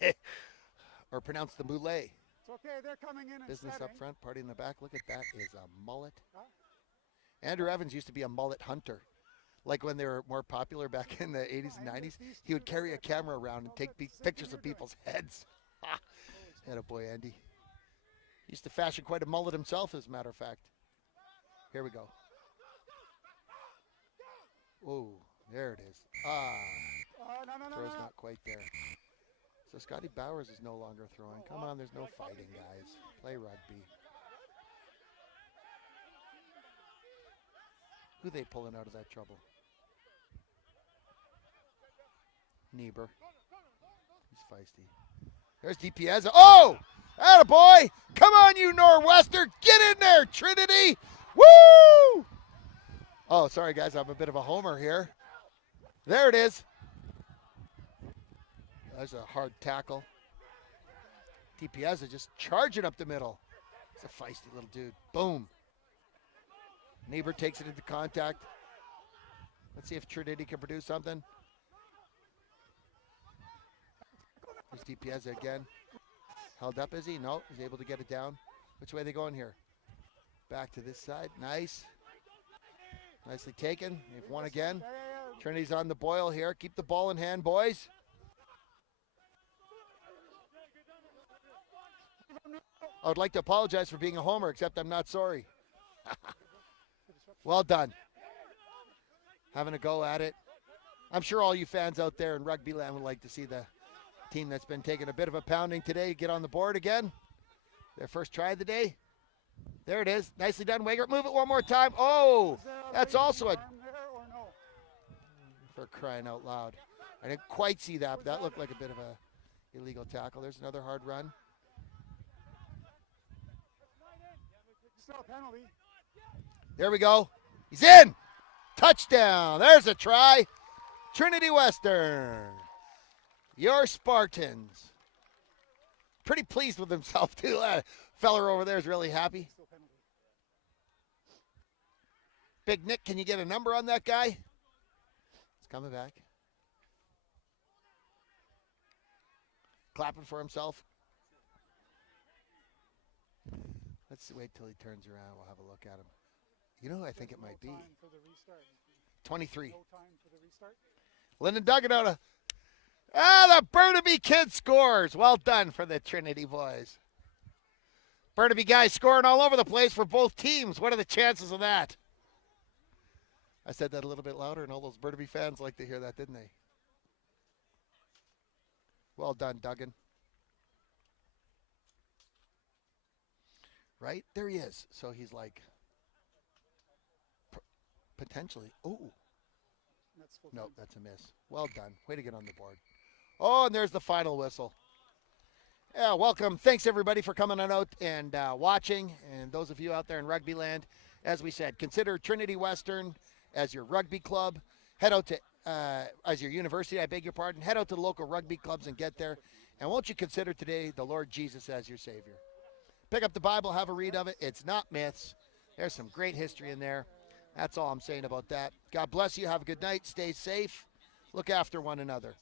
it? Or pronounced the moulet. It's okay, they're coming in and Business setting. up front, party in the back. Look at that, is a mullet. Huh? Andrew Evans used to be a mullet hunter. Like when they were more popular back in the 80s and 90s, he would carry a camera around and take pictures of people's heads. Attaboy, Andy. He used to fashion quite a mullet himself, as a matter of fact. Here we go. Oh, there it is. Throw's not quite there. So Scotty Bowers is no longer throwing. Come on, there's no fighting, guys. Play rugby. Who they pulling out of that trouble? Niebuhr. He's feisty. There's DiPiazza. Oh! Attaboy! Come on, you Nor'wester! Get in there, Trinity! Woo! Oh, sorry, guys. I'm a bit of a homer here. There it is. That's a hard tackle. DiPiazza just charging up the middle. It's a feisty little dude. Boom. Niebuhr takes it into contact. Let's see if Trinity can produce something. There's DiPiazza again. Held up, is he? No, he's able to get it down. Which way are they going here? Back to this side. Nice. Nicely taken. They've won again. Trinity's on the boil here. Keep the ball in hand, boys. I would like to apologize for being a homer, except I'm not sorry. Well done. Having a go at it. I'm sure all you fans out there in rugby land would like to see the team that's been taking a bit of a pounding today get on the board again. Their first try of the day. There it is. Nicely done, Wager. Move it one more time. Oh, that's also a... For crying out loud. I didn't quite see that, but that looked like a bit of a illegal tackle. There's another hard run. Still a penalty. There we go. He's in. Touchdown. There's a try. Trinity Western. Your Spartans. Pretty pleased with himself, too. That fella over there is really happy. Big Nick, can you get a number on that guy? He's coming back. Clapping for himself. Let's wait till he turns around. We'll have a look at him. You know who I think it might be? 23. No time for the restart. Lyndon Duggan out of... the Burnaby kid scores. Well done for the Trinity boys. Burnaby guys scoring all over the place for both teams. What are the chances of that? I said that a little bit louder, and all those Burnaby fans like to hear that, didn't they? Well done, Duggan. Right? There he is. So he's like... potentially. Oh. No, that's a miss. Well done. Way to get on the board. Oh, and there's the final whistle. Yeah, welcome. Thanks, everybody, for coming on out and watching. And those of you out there in rugby land, as we said, consider Trinity Western as your rugby club. Head out to, as your university, I beg your pardon. Head out to the local rugby clubs and get there. And won't you consider today the Lord Jesus as your Savior? Pick up the Bible, have a read of it. It's not myths. There's some great history in there. That's all I'm saying about that. God bless you. Have a good night. Stay safe. Look after one another.